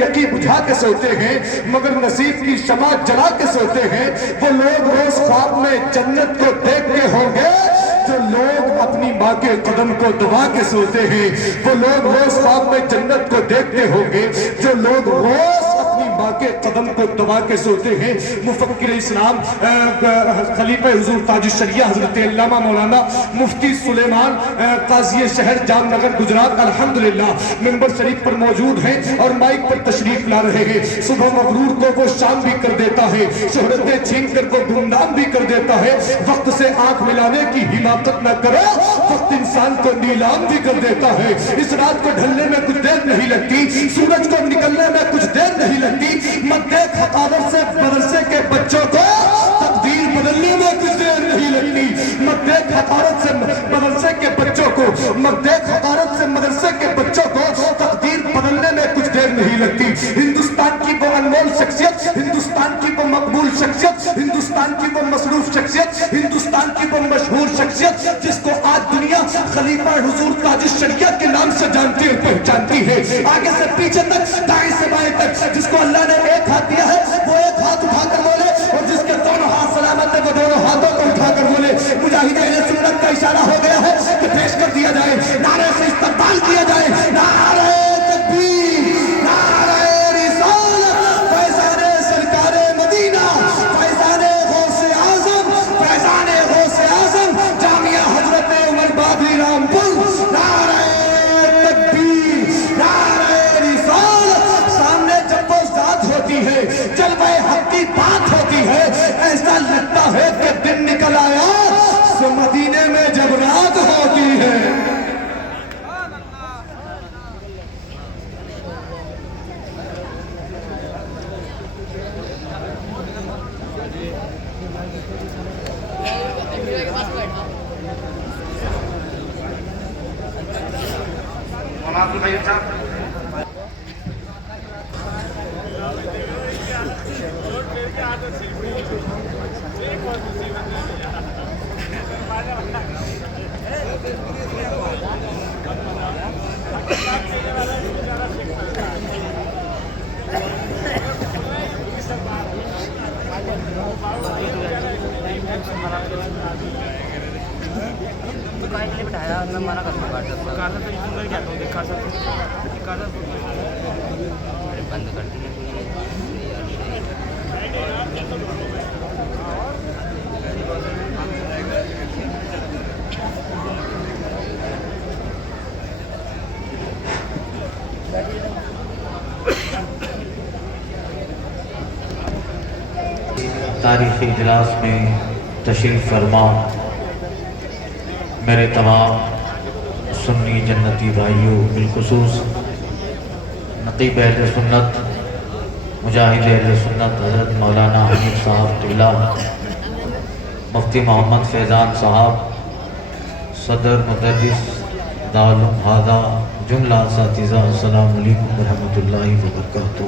یقین بجھا کے سوتے ہیں مگر نصیب کی شمع جلا کے سوتے ہیں۔ وہ لوگ روز خواب میں جنت کو دیکھ کے ہوں گے جو لوگ اپنی ماں کے قدم کو دبا کے سوتے ہیں۔ وہ لوگ روز خواب میں جنت کو دیکھتے ہوں گے جو لوگ روز اپنی ماں کے قدم کو دبا کے سوتے ہیں۔ مفکر اسلام خلیفہ حضور تاج الشریعہ حضرت علامہ مولانا مفتی سلیمان قاضی شہر جام نگر گجرات الحمدللہ ممبر شریف پر موجود ہیں اور مائک پر تشریف لا رہے ہیں۔ صبح مغرور کو وہ شام بھی کر دیتا ہے، شہرتیں چھین کر وہ گمنام بھی کر دیتا ہے۔ وقت سے آنکھ ملانے کی حماقت نہ کرو، وقت انسان کو نیلام بھی کر دیتا ہے۔ اس رات کو ڈھلنے میں کچھ دیر نہیں لگتی، سورج کو نکلنے میں کچھ دیر نہیں لگتی۔ مت دیکھ حقارت سے مدرسے کے بچوں کو تقدیر بدلنے میں کچھ دیر نہیں لگتی۔ مت دیکھ حقارت سے مدرسے کے بچوں کو، مت دیکھ حقارت سے مدرسے کے بچوں کو تقدیر بدلنے میں کچھ دیر نہیں لگتی۔ ہندوستان کی وہ انمول شخصیت، ہندوستان کی وہ مقبول شخصیت، ہندوستان کی وہ مصروف شخصیت، ہندوستان کی وہ مشہور شخصیت جس کو آج دنیا خلیفہ حضور تاج الشریعہ کے نام سے جانتی اور پہچانتی ہے۔ آگے سے پیچھے تک، دائیں سے بائیں تک، جس کو اللہ نے ایک ہاتھ دیا ہے وہ ایک ہاتھ اٹھا کر بولے، اور جس کے دونوں ہاتھ سلامت ہے وہ دونوں ہاتھوں کو اٹھا کر بولے۔ مجاہد اہل سنت کا اشارہ ہو گیا ہے کہ پیش کر دیا جائے، نعرے سے استقبال کیا جائے، نعرہ تکبیر، نعرہ رسالت، فیضان سرکار مدینہ، فیضان غوث اعظم، فیضان غوث اعظم، جامعہ حضرت عمر بابی رامپور، نعرہ تکبیر، نعرہ رسالت۔ سامنے جب وہ ذات ہوتی ہے، جلوہ حق کی بات ہوتی ہے، ایسا لگتا ہے کہ دن نکل آیا سو مدینے میں جب رات ہوتی ہے۔ تاریخی اجلاس میں تشریف فرما میرے تمام سنی جنتی بھائیوں، بالخصوص نقیب اہل سنت، مجاہد اہل سنت حضرت مولانا حنیف صاحب قبلہ، مفتی محمد فیضان صاحب، صدر مدرس دارالعلوم ہادہ، جملہ اساتذہ، السلام علیکم ورحمۃ اللہ وبرکاتہ۔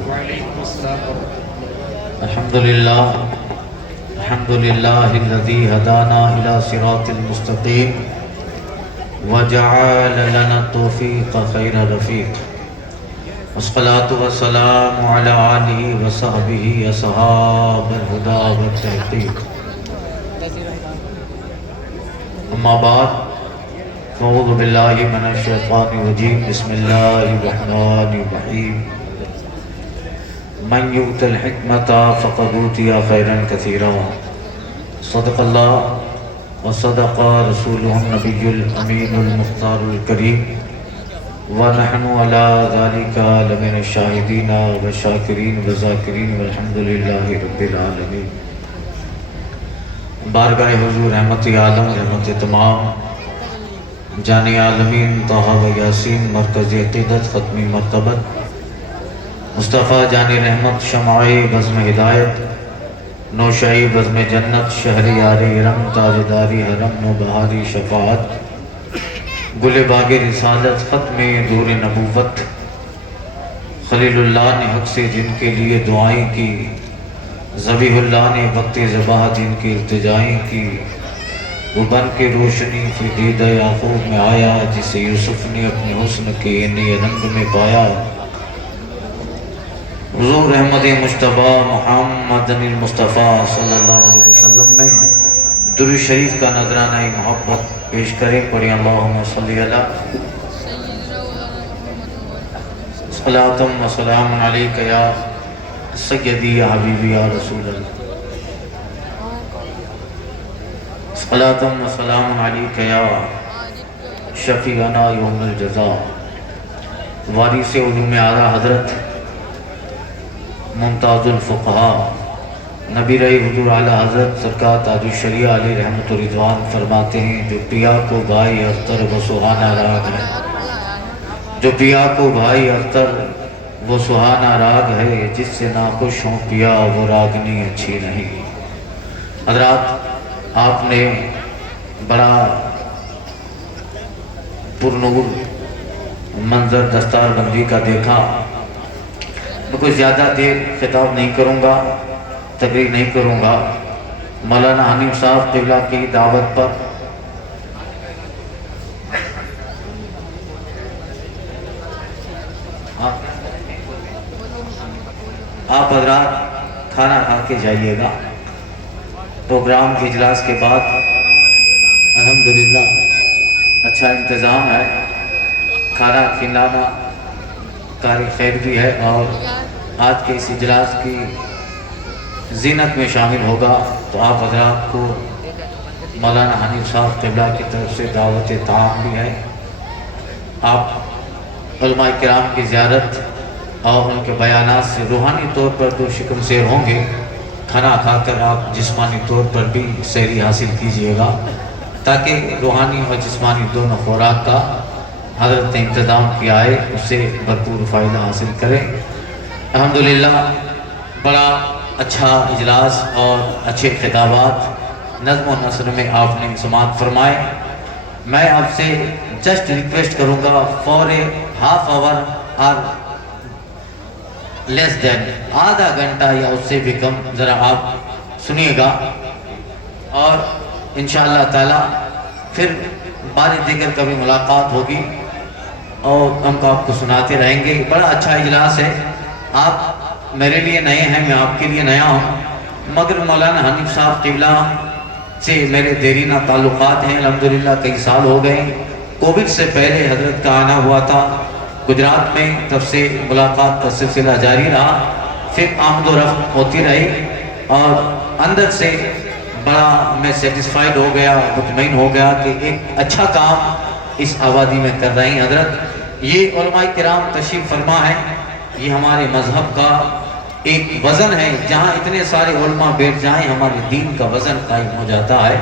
الحمدللہ الذی ہدانا الی صراط المستقیم وجعل لنا التوفیق خیر رفیق، والصلاة والسلام علی آلہ وصحبہ اصحاب الہدی والتحقیق، اما بعد اعوذ باللہ من الشیطان الرجیم، بسم اللہ الرحمن الرحیم، من یؤت الحکمت فقد اوتی خیرا کثیرا، صدق اللہ وصدق رسولہ النبی الامین المختار الکریم، ونحن علی ذلک لمن الشاہدین والشاکرین والذاکرین والحمد للہ رب العالمین۔ بارگاہ حضور رحمت عالم، رحمت تمام، جان عالمین طہ و یاسین، مرکز عقیدت، ختمی مرتبت، مصطفیٰ جان رحمت، شمع بزم ہدایت، نوشائی بزم جنت، شہریاری رم، تاجداری حرم و بہاری شفاعت، گل باغ رسالت، ختم دور نبوت، خلیل اللہ نے حق سے جن کے لیے دعائیں کی، ذبیح اللہ نے وقت ذبح جن کی التجائیں کی، وہ بن کے روشنی فی دید یعقوب میں آیا، جسے یوسف نے اپنے حسن کے نئے رنگ میں پایا۔ حضور احمد مجتبی محمد المصطفیٰ صلی اللہ علیہ وسلم میں درود شریف کا نذرانہ محبت پیش کریں. پڑھیں اللہم صلی علی صلاۃ و سلام علیک یا سیدی یا حبیبی یا رسول اللہ. صلاۃ و سلام علیک یا شفیعنا یوم الجزا. وارث علوم اعلیٰ حضرت ممتاز الفقہاء نبی رہی حضور اعلیٰ حضرت سرکار تاج الشریعہ علیہ رحمت و رضوان فرماتے ہیں جو پیا کو بھائی اختر وہ سہانا راگ ہے. جو پیا کو بھائی اختر وہ سہانا راگ ہے. جس سے ناخوش ہوں پیا وہ راگنی اچھی نہیں. حضرات آپ نے بڑا پرنور منظر دستار بندی کا دیکھا. میں کوئی زیادہ دیر خطاب نہیں کروں گا، تقریر نہیں کروں گا. مولانا حنیف صاحب قبلہ کی دعوت پر آپ حضرات کھانا کھا کے جائیے گا. پروگرام کے اجلاس کے بعد الحمدللہ اچھا انتظام ہے. کھانا کھلانا کاری خیر بھی ہے اور آج کے اس اجلاس کی زینت میں شامل ہوگا. تو آپ حضرات کو مولانا حنیف صاحب قبلہ کی طرف سے دعوت طعام بھی ہے. آپ علماء کرام کی زیارت اور ان کے بیانات سے روحانی طور پر تو شکر سیر ہوں گے. کھانا کھا کر آپ جسمانی طور پر بھی سیری حاصل کیجئے گا تاکہ روحانی اور جسمانی دونوں خوراک کا حضرت نے انتظام کیا ہے اس سے بھرپور فائدہ حاصل کریں. الحمدللہ بڑا اچھا اجلاس اور اچھے خطابات نظم و نثر میں آپ نے سماعت فرمائے. میں آپ سے جسٹ ریکویسٹ کروں گا فور اے ہاف آور اور لیس دین آدھا گھنٹہ یا اس سے بھی کم ذرا آپ سنیے گا اور انشاءاللہ تعالی پھر بعد دیگر کبھی ملاقات ہوگی اور ہم کو آپ کو سناتے رہیں گے. بڑا اچھا اجلاس ہے. آپ میرے لیے نئے ہیں، میں آپ کے لیے نیا ہوں، مگر مولانا حنیف صاحب قبلہ سے میرے دیرینہ تعلقات ہیں. الحمدللہ کئی سال ہو گئے. کووڈ سے پہلے حضرت کا آنا ہوا تھا گجرات میں، تب سے ملاقات کا سلسلہ جاری رہا. پھر آمد و رفت ہوتی رہی اور اندر سے بڑا میں سیٹسفائیڈ ہو گیا، مطمئن ہو گیا کہ ایک اچھا کام اس آبادی میں کر رہے ہیں حضرت. یہ علماء کرام تشریف فرما ہے. یہ ہمارے مذہب کا ایک وزن ہے. جہاں اتنے سارے علماء بیٹھ جائیں ہمارے دین کا وزن قائم ہو جاتا ہے،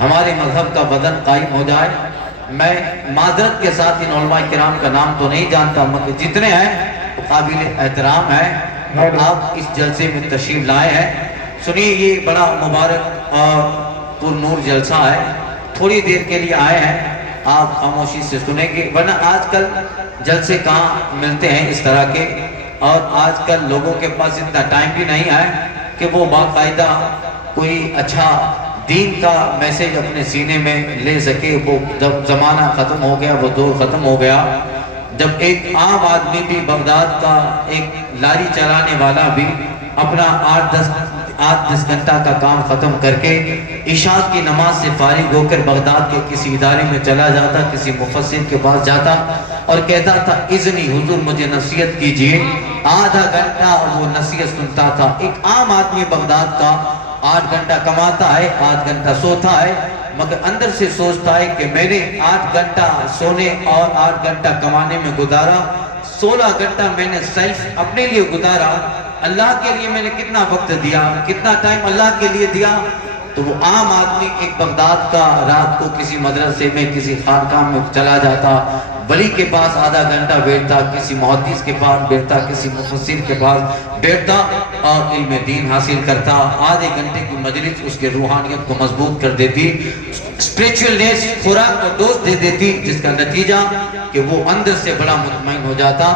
ہمارے مذہب کا وزن قائم ہو جائے. میں معذرت کے ساتھ ان علماء کرام کا نام تو نہیں جانتا مگر جتنے ہیں قابل احترام ہیں. آپ اس جلسے میں تشریف لائے ہیں. سنیے یہ بڑا مبارک اور پر نور جلسہ ہے. تھوڑی دیر کے لیے آئے ہیں، آپ خاموشی سے سنیں گے ورنہ آج کل جلسے کہاں ملتے ہیں اس طرح کے. اور آج کل لوگوں کے پاس اتنا ٹائم بھی نہیں ہے کہ وہ باقاعدہ کوئی اچھا دین کا میسیج اپنے سینے میں لے سکے. وہ زمانہ ختم ہو گیا، وہ دور ختم ہو گیا جب ایک عام آدمی بھی بغداد کا ایک لاری چلانے والا بھی اپنا 8-10 گھنٹہ کا کام ختم کر کے عشاء کی نماز سے فارغ ہو کر بغداد کے کسی ادارے میں چلا جاتا، کسی مفسر کے پاس جاتا اور کہتا تھا اذنی حضور مجھے نصیحت کیجئے. آدھا گھنٹہ وہ نصیحت سنتا تھا. ایک عام آدمی بغداد کا 8 گھنٹہ کماتا ہے، 8 گھنٹہ سوتا ہے، مگر اندر سے سوچتا ہے کہ میں نے 8 گھنٹہ سونے اور 8 گھنٹہ کمانے میں گزارا، 16 گھنٹہ میں نے سیلف اپنے لیے گزارا. اللہ کے لیے میں نے کتنا وقت دیا، کتنا ٹائم اللہ کے لیے دیا. تو وہ عام آدمی ایک بغداد کا رات کو کسی مدرسے میں کسی خانقاہ میں چلا جاتا، ولی کے پاس آدھا گھنٹہ بیٹھتا، کسی محدث کے پاس بیٹھتا، کسی مفسر کے پاس بیٹھتا اور علم دین حاصل کرتا. آدھے گھنٹے کی مجلس اس کے روحانیت کو مضبوط کر دیتی، اسپریچولنیس خوراک کو ڈوز دے دیتی، جس کا نتیجہ کہ وہ اندر سے بڑا مطمئن ہو جاتا.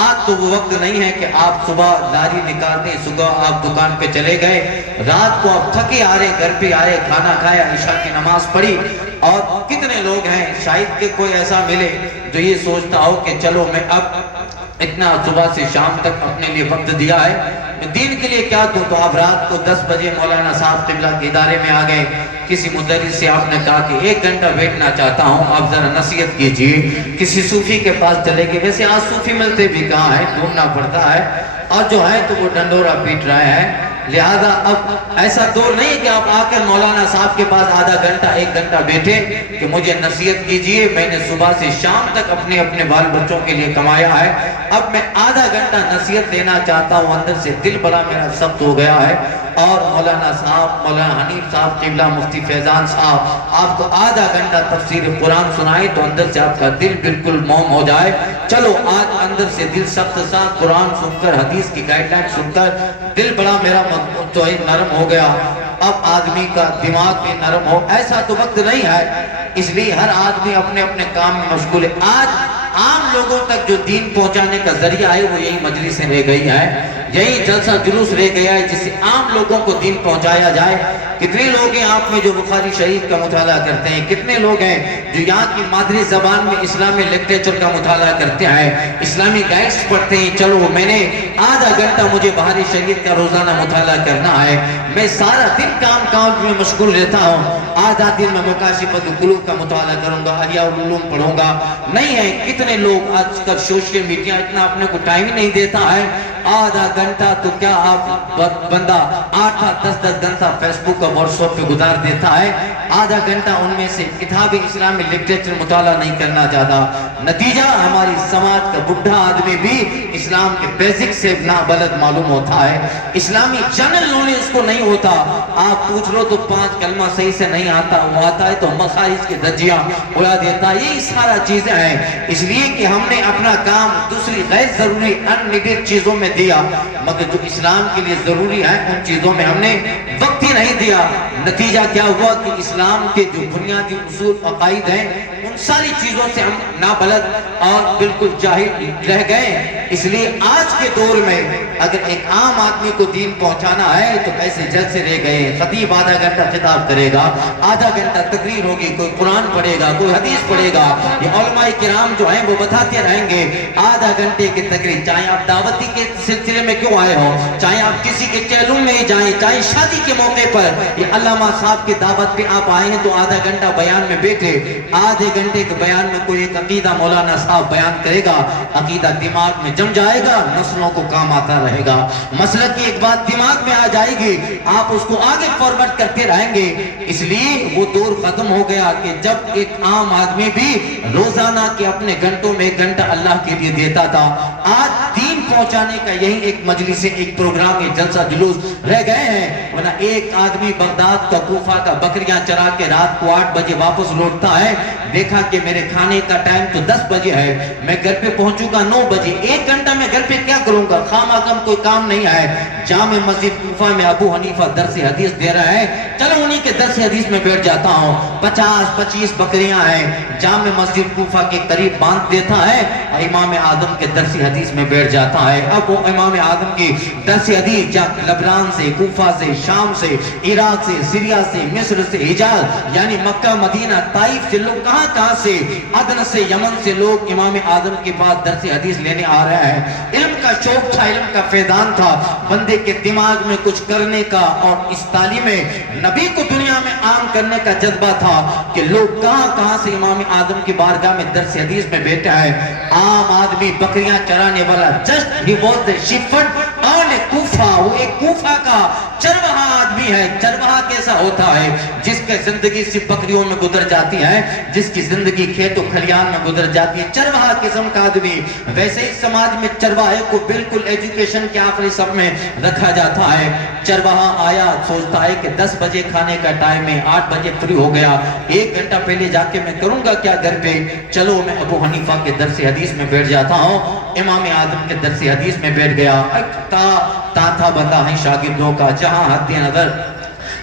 آج تو وہ وقت نہیں ہے کہ آپ صبح لاری نکالتے، صبح آپ دکان پہ چلے گئے، رات کو آپ تھکے آ رہے، گھر پہ آئے، کھانا کھایا، عشاء کی نماز پڑھی. اور کتنے لوگ ہیں شاید کہ کوئی ایسا ملے جو یہ سوچتا ہو کہ چلو میں اب اتنا صبح سے شام تک اپنے لیے وقت دیا ہے، میں دین کے لیے کیا دوں؟ تو آپ رات کو 10 بجے مولانا صاحب قبلہ کے ادارے میں آ گئے، کسی مدرس سے آپ نے کہا کہ 1 گھنٹہ بیٹھنا چاہتا ہوں، آپ ذرا نصیحت کیجئے، کسی صوفی کے پاس چلے گئے، ویسے آج صوفی ملتے بھی کہاں ہیں، ڈھونڈنا پڑتا ہے، اور جو ہے تو وہ ڈنڈورا پیٹ رہے ہیں، لہذا اب ایسا دور نہیں کہ آپ آ کر مولانا صاحب کے پاس آدھا گھنٹہ 1 گھنٹہ بیٹھے کہ مجھے نصیحت کیجئے، میں نے صبح سے شام تک اپنے بال بچوں کے لیے کمایا ہے، اب میں آدھا گھنٹہ نصیحت دینا چاہتا ہوں، اندر سے دل بڑا میرا سخت ہو گیا ہے، اور مولانا صاحب، مولانا حنیف صاحب قبلہ، مفتی فیضان صاحب آپ کو آدھا گھنٹہ تفسیر قرآن سنائے تو اندر سے آپ کا دل بالکل موم ہو جائے، چلو آج اندر سے دل سخت سا قرآن سن کر، حدیث کی گائیڈ لائن سن کر دل بڑا میرا جو ہے نرم ہو گیا، اب آدمی کا دماغ بھی نرم ہو، ایسا تو وقت نہیں ہے، اس لیے ہر آدمی اپنے کام میں مشغول ہے۔ آج عام لوگوں تک جو دین پہنچانے کا ذریعہ ہے وہ یہی مجلسیں رہ گئی ہیں، یہی جلسہ جلوس رہ گیا ہے جس سے عام لوگوں کو دین پہنچایا جائے۔ کتنے لوگ ہیں آپ میں جو بخاری شریف کا مطالعہ کرتے ہیں، کتنے لوگ ہیں جو یہاں کی مادری زبان میں اسلامی لٹریچر کا مطالعہ کرتے ہیں، اسلامی گائیڈز پڑھتے ہیں، چلو میں نے آدھا گھنٹہ مجھے بخاری شریف کا روزانہ مطالعہ کرنا ہے، میں سارا دن کام میں مشغول رہتا ہوں، آدھا دن میں مکاشفۃ القلوب کا مطالعہ کروں گا، احیاء العلوم پڑھوں گا، نہیں ہے۔ کتنے لوگ آج کل سوشل میڈیا اتنا اپنے کو ٹائم ہی نہیں دیتا ہے، آدھا گھنٹہ تو کیا آپ بندہ 8-10 گھنٹہ فیس بک اور واٹس ایپ پہ گزار دیتا ہے، آدھا گھنٹہ ان میں سے کتاب اسلامی لٹریچر مطالعہ نہیں کرنا چاہتا، نتیجہ ہماری سماج کا بڈھا آدمی بھی اسلام کے بیسک سے نابلد معلوم ہوتا ہے، اسلامی چینل نالج کو نہیں ہوتا، آپ پوچھ لو تو 5 کلمہ صحیح سے نہیں آتا، وہ آتا ہے تو مخارج کی دھجیاں اڑا دیتا ہے، یہی سارا چیزیں ہیں، اس لیے کہ ہم نے اپنا کام دوسری غیر ضروری ان نیڈڈ چیزوں میں دیا، مگر جو اسلام کے لیے ضروری ہے ان چیزوں میں ہم نے وقت ہی نہیں دیا، نتیجہ کیا ہوا کہ اسلام کے جو بنیادی اصول عقائد ہیں ان ساری چیزوں سے ہم نابلد اور بالکل جاہل رہ گئے، اس لیے آج کے دور میں اگر ایک عام آدمی کو دین پہنچانا ہے تو ایسے جلسے رہ گئے، خطیب آدھا گھنٹہ خطاب کرے گا، آدھا گھنٹہ تقریر ہوگی، کوئی قرآن پڑھے گا، کوئی حدیث پڑھے گا، یہ علماء کرام جو ہیں وہ بتاتے رہیں گے، آدھا گھنٹے کی تقریر، چاہے آپ دعوتی کے سلسلے میں کیوں آئے ہو، چاہے آپ کسی کے چیلون میں جائیں، چاہے شادی کے موقع پر یہ علامہ صاحب کی دعوت پہ آپ آئے ہیں تو آدھا گھنٹہ بیان میں بیٹھے، آدھے گھنٹے کے بیان میں کوئی ایک عقیدہ مولانا صاحب بیان کرے گا، عقیدہ دماغ میں جم جائے گا، نسلوں کو کام آتا رہے گا، مسلک کی ایک بات دماغ میں آ جائے گی، آپ اس کو آگے فارورڈ کرتے رہیں گے، اس لیے وہ دور ختم ہو گیا کہ جب ایک عام آدمی بھی روزانہ کے اپنے گھنٹوں میں 1 گھنٹہ اللہ کے لیے دیتا تھا، آج دین پہنچانے کا یہی ایک مجلس، ایک پروگرام، ایک جلسہ جلوس رہ گئے ہیں، ورنہ ایک آدمی بغداد کا کوفہ کا بکریاں چرا کے رات کو 8 بجے واپس لوٹتا ہے، دیکھا کہ میرے کھانے کا ٹائم تو 10 بجے ہے، میں گھر پہ پہنچوں گا 9 بجے، 1 گھنٹہ میں گھر پہ کیا کروں گا، خام کوئی کام نہیں ہے، جامع مسجد کوفہ میں ابو حنیفہ درس حدیث دے رہا ہے، چلو انہی کے درس حدیث میں بیٹھ جاتا ہوں، 50-25 بکریاں ہیں، جامع مسجد کوفہ کے قریب باندھ دیتا ہے، اور امام اعظم کے درس حدیث میں بیٹھ جاتا ہے، اب وہ امام اعظم کی درس حدیث لبنان سے، کوفہ سے، شام سے، عراق سے، سیریا سے، مصر سے، حجاز یعنی مکہ، مدینہ، طائف سے لوگ کہاں سے، عدن سے، یمن سے لوگ امام اعظم کے پاس درس حدیث لینے آ رہے ہیں، علم کا شوق تھا، علم کا فیضان تھا، بندے کے دماغ میں کچھ کرنے کا اور اس تعلیم نبی کو دنیا میں عام کرنے کا جذبہ تھا کہ لوگ کہاں سے امام اعظم کی بارگاہ میں درس حدیث میں بیٹھا ہے، عام آدمی بکریاں چرانے والا، just he was the shepherd on a Kufa, وہ ایک کوفہ کا چرواہا آدمی ہے، چرواہا کیسا ہوتا ہے، جس کی زندگی صرف بکریوں میں گزر جاتی ہے، جس کی زندگی کھیت و کھلیان میں گزر جاتی ہے، چرواہا قسم کا آدمی، ویسے ہی سماج میں چرواہے کو بالکل ایجوکیشن کے آخری صف میں رکھا جاتا ہے، چرواہا آیا سوچتا ہے کہ 10 بجے کھانے کا ٹائم ہے، 8 بجے فری ہو گیا، 1 گھنٹہ پہلے جا کے میں کروں گا کیا گھر پہ، چلو میں ابو حنیفہ کے درس حدیث میں بیٹھ جاتا ہوں، امام اعظم کے درس حدیث میں بیٹھ گیا، تھا بندہ ہے شاگردوں کا، جہاں حد نظر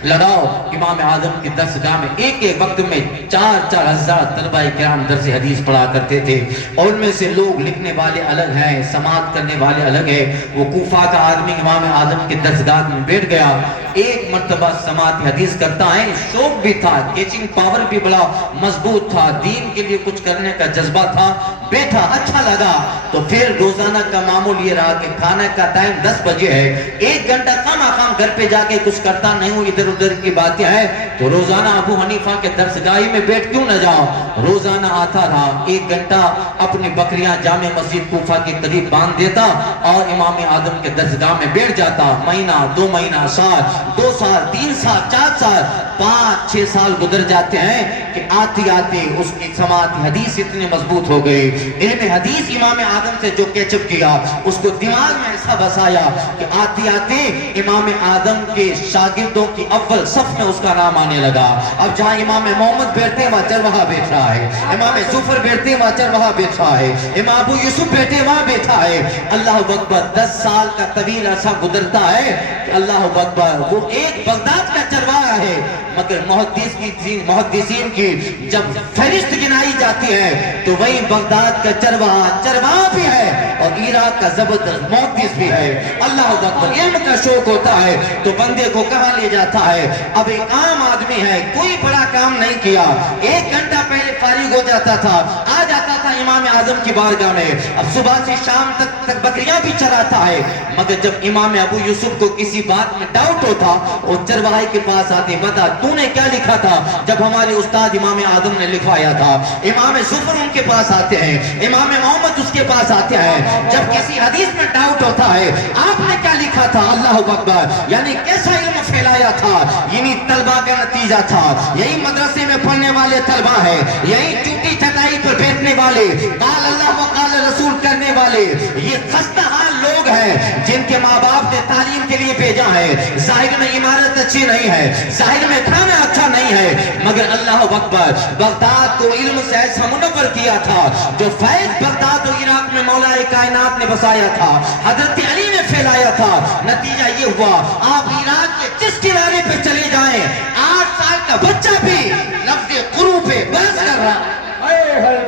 لگاؤ امام اعظم کی درسگاہ میں ایک ایک وقت میں 4-4 ہزار طلبہ کرام درس حدیث پڑھا کرتے تھے، اور ان میں سے لوگ لکھنے والے الگ ہیں، سماعت کرنے والے الگ ہیں۔ وہ کوفہ کا آدمی امام اعظم کی درسگاہ میں بیٹھ گیا، ایک مرتبہ سماعت حدیث کرتا ہے، شوق بھی تھا، کیچنگ پاور بھی بڑا مضبوط تھا، دین کے لیے کچھ کرنے کا جذبہ تھا، بیٹھا اچھا لگا۔ تو پھر روزانہ کا معمول یہ رہا کہ کھانے کا ٹائم 10 بجے ہے، 1 گھنٹہ خام گھر پہ جا کے کچھ کرتا نہیں ہوں، ادھر ادھر کی باتیں ہیں، تو روزانہ ابو حنیفہ کے درسگاہی میں بیٹھ کیوں نہ جاؤ، روزانہ آتا رہا، 1 گھنٹہ اپنی بکریاں جامع مسجد کوفہ کے قریب باندھ دیتا اور امام اعظم کے درسگاہ میں بیٹھ جاتا۔ مہینہ 2 مہینہ، سال 2 سال 3 سال 4 سال 5-6 سال گزر جاتے ہیں کہ آتے آتے اس کی سماعت حدیث اتنے مضبوط ہو گئی، علم حدیث امام اعظم سے جو کیچپ کیا اس کو دماغ میں ایسا بسایا کہ آتے آتے امام اعظم کے شاگردوں کی اول صف میں اس کا نام آنے لگا۔ اب جہاں امام محمد بیٹھتے ہیں وہاں چرواہا بیٹھ رہا ہے، امام ظفر بیٹھتے ہیں وہاں چرواہا بیٹھ رہا ہے، امام ابو یوسف بیٹھے وہاں بیٹھا ہے۔ اللہ اکبر، 10 سال کا طویل عرصہ گزرتا ہے کہ اللہ اکبر وہ ایک بغداد کا چرواہا ہے، مگر محدثین کی جب فہرست گنائی جاتی ہے تو وہی بغداد کا چرواہا بھی ہے اور عراق کا زبردست محدث بھی ہے۔ اللہ اکبر، علم کا شوق ہوتا ہے تو بندے کو کہاں لے جاتا ہے۔ اب ایک عام آدمی ہے، کوئی بڑا کام نہیں کیا، 1 گھنٹہ پہلے فارغ ہو جاتا تھا، آ جاتا تھا امام اعظم کی بارگاہ میں، اب صبح سے شام تک بکریاں بھی چراتا ہے، مگر جب امام ابو یوسف کو کسی بات میں ڈاؤٹ ہوتا وہ چرواہے کے پاس آتے، بتا تو نے کیا لکھا تھا؟ جب ہمارے استاد امام اعظم نے لکھوایا تھا۔ امام ظفر ان کے پاس آتے ہیں، امام محمد اس کے پاس آتے ہیں، جب کسی حدیث میں ڈاؤٹ ہوتا ہے آپ نے کیا لکھا تھا؟ اللہ اکبر، یعنی کیسا علم پھیلایا تھا، یعنی طلبہ کا نتیجہ تھا، یہی مدرسے میں پڑھنے والے طلبہ ہیں، یہی چوٹی چٹائی پر بیٹھنے والے، قال اللہ و قال رسول کرنے والے، یہ خستہ حال لوگ ہیں جن کے ماں باپ نے تعلیم کے لیے بھیجا ہے، ظاہر میں عمارت اچھی نہیں ہے، ظاہر میں کھانا اچھا نہیں ہے، مگر اللہ اکبر بغداد کو علم سے ایسا منور کیا تھا، جو فیض بغداد و عراق میں مولا کائنات نے بسایا تھا، حضرت علی نے پھیلایا تھا۔ نتیجہ یہ ہوا آپ عراق کے جس کنارے پہ چلے جائیں 8 سال کا بچہ بھی لفظ قرو پہ بحث کر رہا ہے۔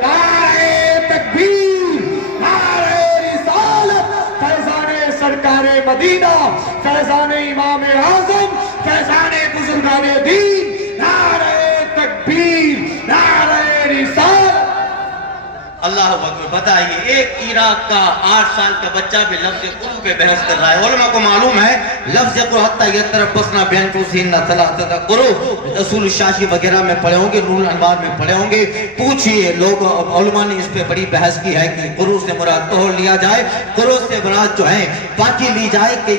نعرہ تکبیر، نعرہ رسالت، فیضان سرکار مدینہ، فیضان امام اعظم، فیضان بزرگان دین، نعرہ تکبیر، نعرہ رسالت۔ اللہ اکبر، بتائیے ایک عراق کا 8 سال کا بچہ بھی لفظ قرو پہ بحث کر رہا ہے۔ علماء کو معلوم ہے لفظ قرو حتی یتربصن بانفسہن ثلاثۃ قروء، اصول الشاشی وغیرہ میں پڑھے ہوں گے، نور الانوار میں پڑھے ہوں گے، پوچھئے لوگ، علماء نے اس پہ بڑی بحث کی ہے کہ قرو سے مراد طہور لیا جائے، قرو سے مراد جو ہے پاکی لی جائے کہ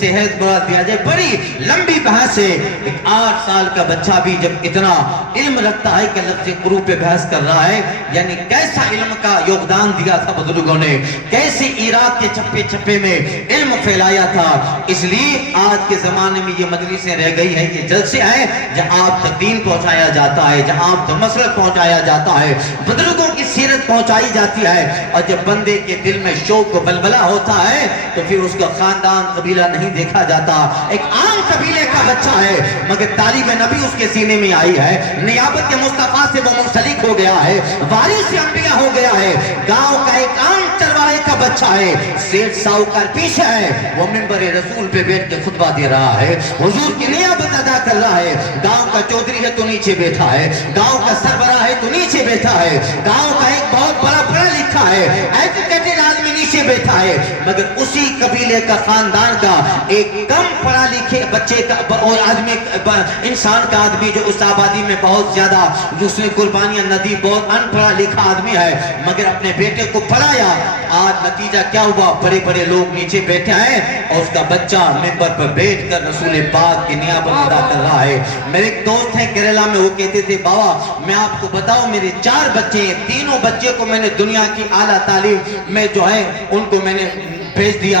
سے حیض مراد لیا جائے، بڑی لمبی بحث ہے۔ ایک 8 سال کا بچہ بھی جب اتنا علم رکھتا ہے کہ لفظ قرو پہ بحث کر رہا ہے، یعنی کیسا علم کا یوگدان دیا تھا بزرگوں نے، کیسے عراق کے چپے چپے میں علم پھیلایا تھا۔ اس لیے آج کے زمانے میں یہ مجلسیں رہ گئی ہیں، یہ جلسے ہیں جہاں آپ تک دین پہنچایا جاتا ہے، جہاں آپ تک مسلک پہنچایا جاتا ہے، بزرگوں کی سیرت پہنچائی جاتی ہے، اور جب بندے کے دل میں شوق و بلبلہ ہوتا ہے تو پھر اس کا خاندان قبیلہ نہیں دیکھا جاتا، ایک عام قبیلے کا بچہ ہے مگر تعلیم نبی اس کے سینے میں آئی ہے، نیابت کے مصطفیٰ سے وہ منسلک ہو گیا ہے، وارث انبیاء ہو گیا ہے، گاؤں کا ایک عام چرواہے کا بچہ ہے، سیٹھ ساہوکار پیچھے ہے، وہ منبر رسول پہ بیٹھ کے خطبہ دے رہا ہے، حضور کی نیابت ادا کر رہا ہے، گاؤں کا چودھری ہے تو نیچے بیٹھا ہے، گاؤں کا سربراہ ہے تو نیچے بیٹھا ہے، گاؤں کا ایک بہت بڑا پڑھا لکھا ہے، ایجوکیٹڈ آدمی نیچے بیٹھا ہے، مگر اسی قبیلے کا خاندان کا ایک کم پڑھا لکھے بچے کا آدمی، انسان کا آدمی جو اس آبادی میں بہت زیادہ اس نے قربانیاں ندی، بہت ان پڑھا لکھا آدمی ہے مگر اپنے بیٹے کو پڑھایا، آج نتیجہ کیا ہوا؟ بڑے بڑے لوگ نیچے بیٹھے ہیں اور اس کا بچہ منبر پر بیٹھ کر رسول پاک کی نیابت ادا کر رہا ہے۔ میرے ایک دوست ہیں کیرلا میں، وہ کہتے تھے بابا میں آپ کو بتاؤں میرے 4 بچے ہیں، تینوں بچے کو میں نے دنیا کی اعلیٰ تعلیم میں جو ہے ان کو میں نے بھیج دیا،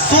100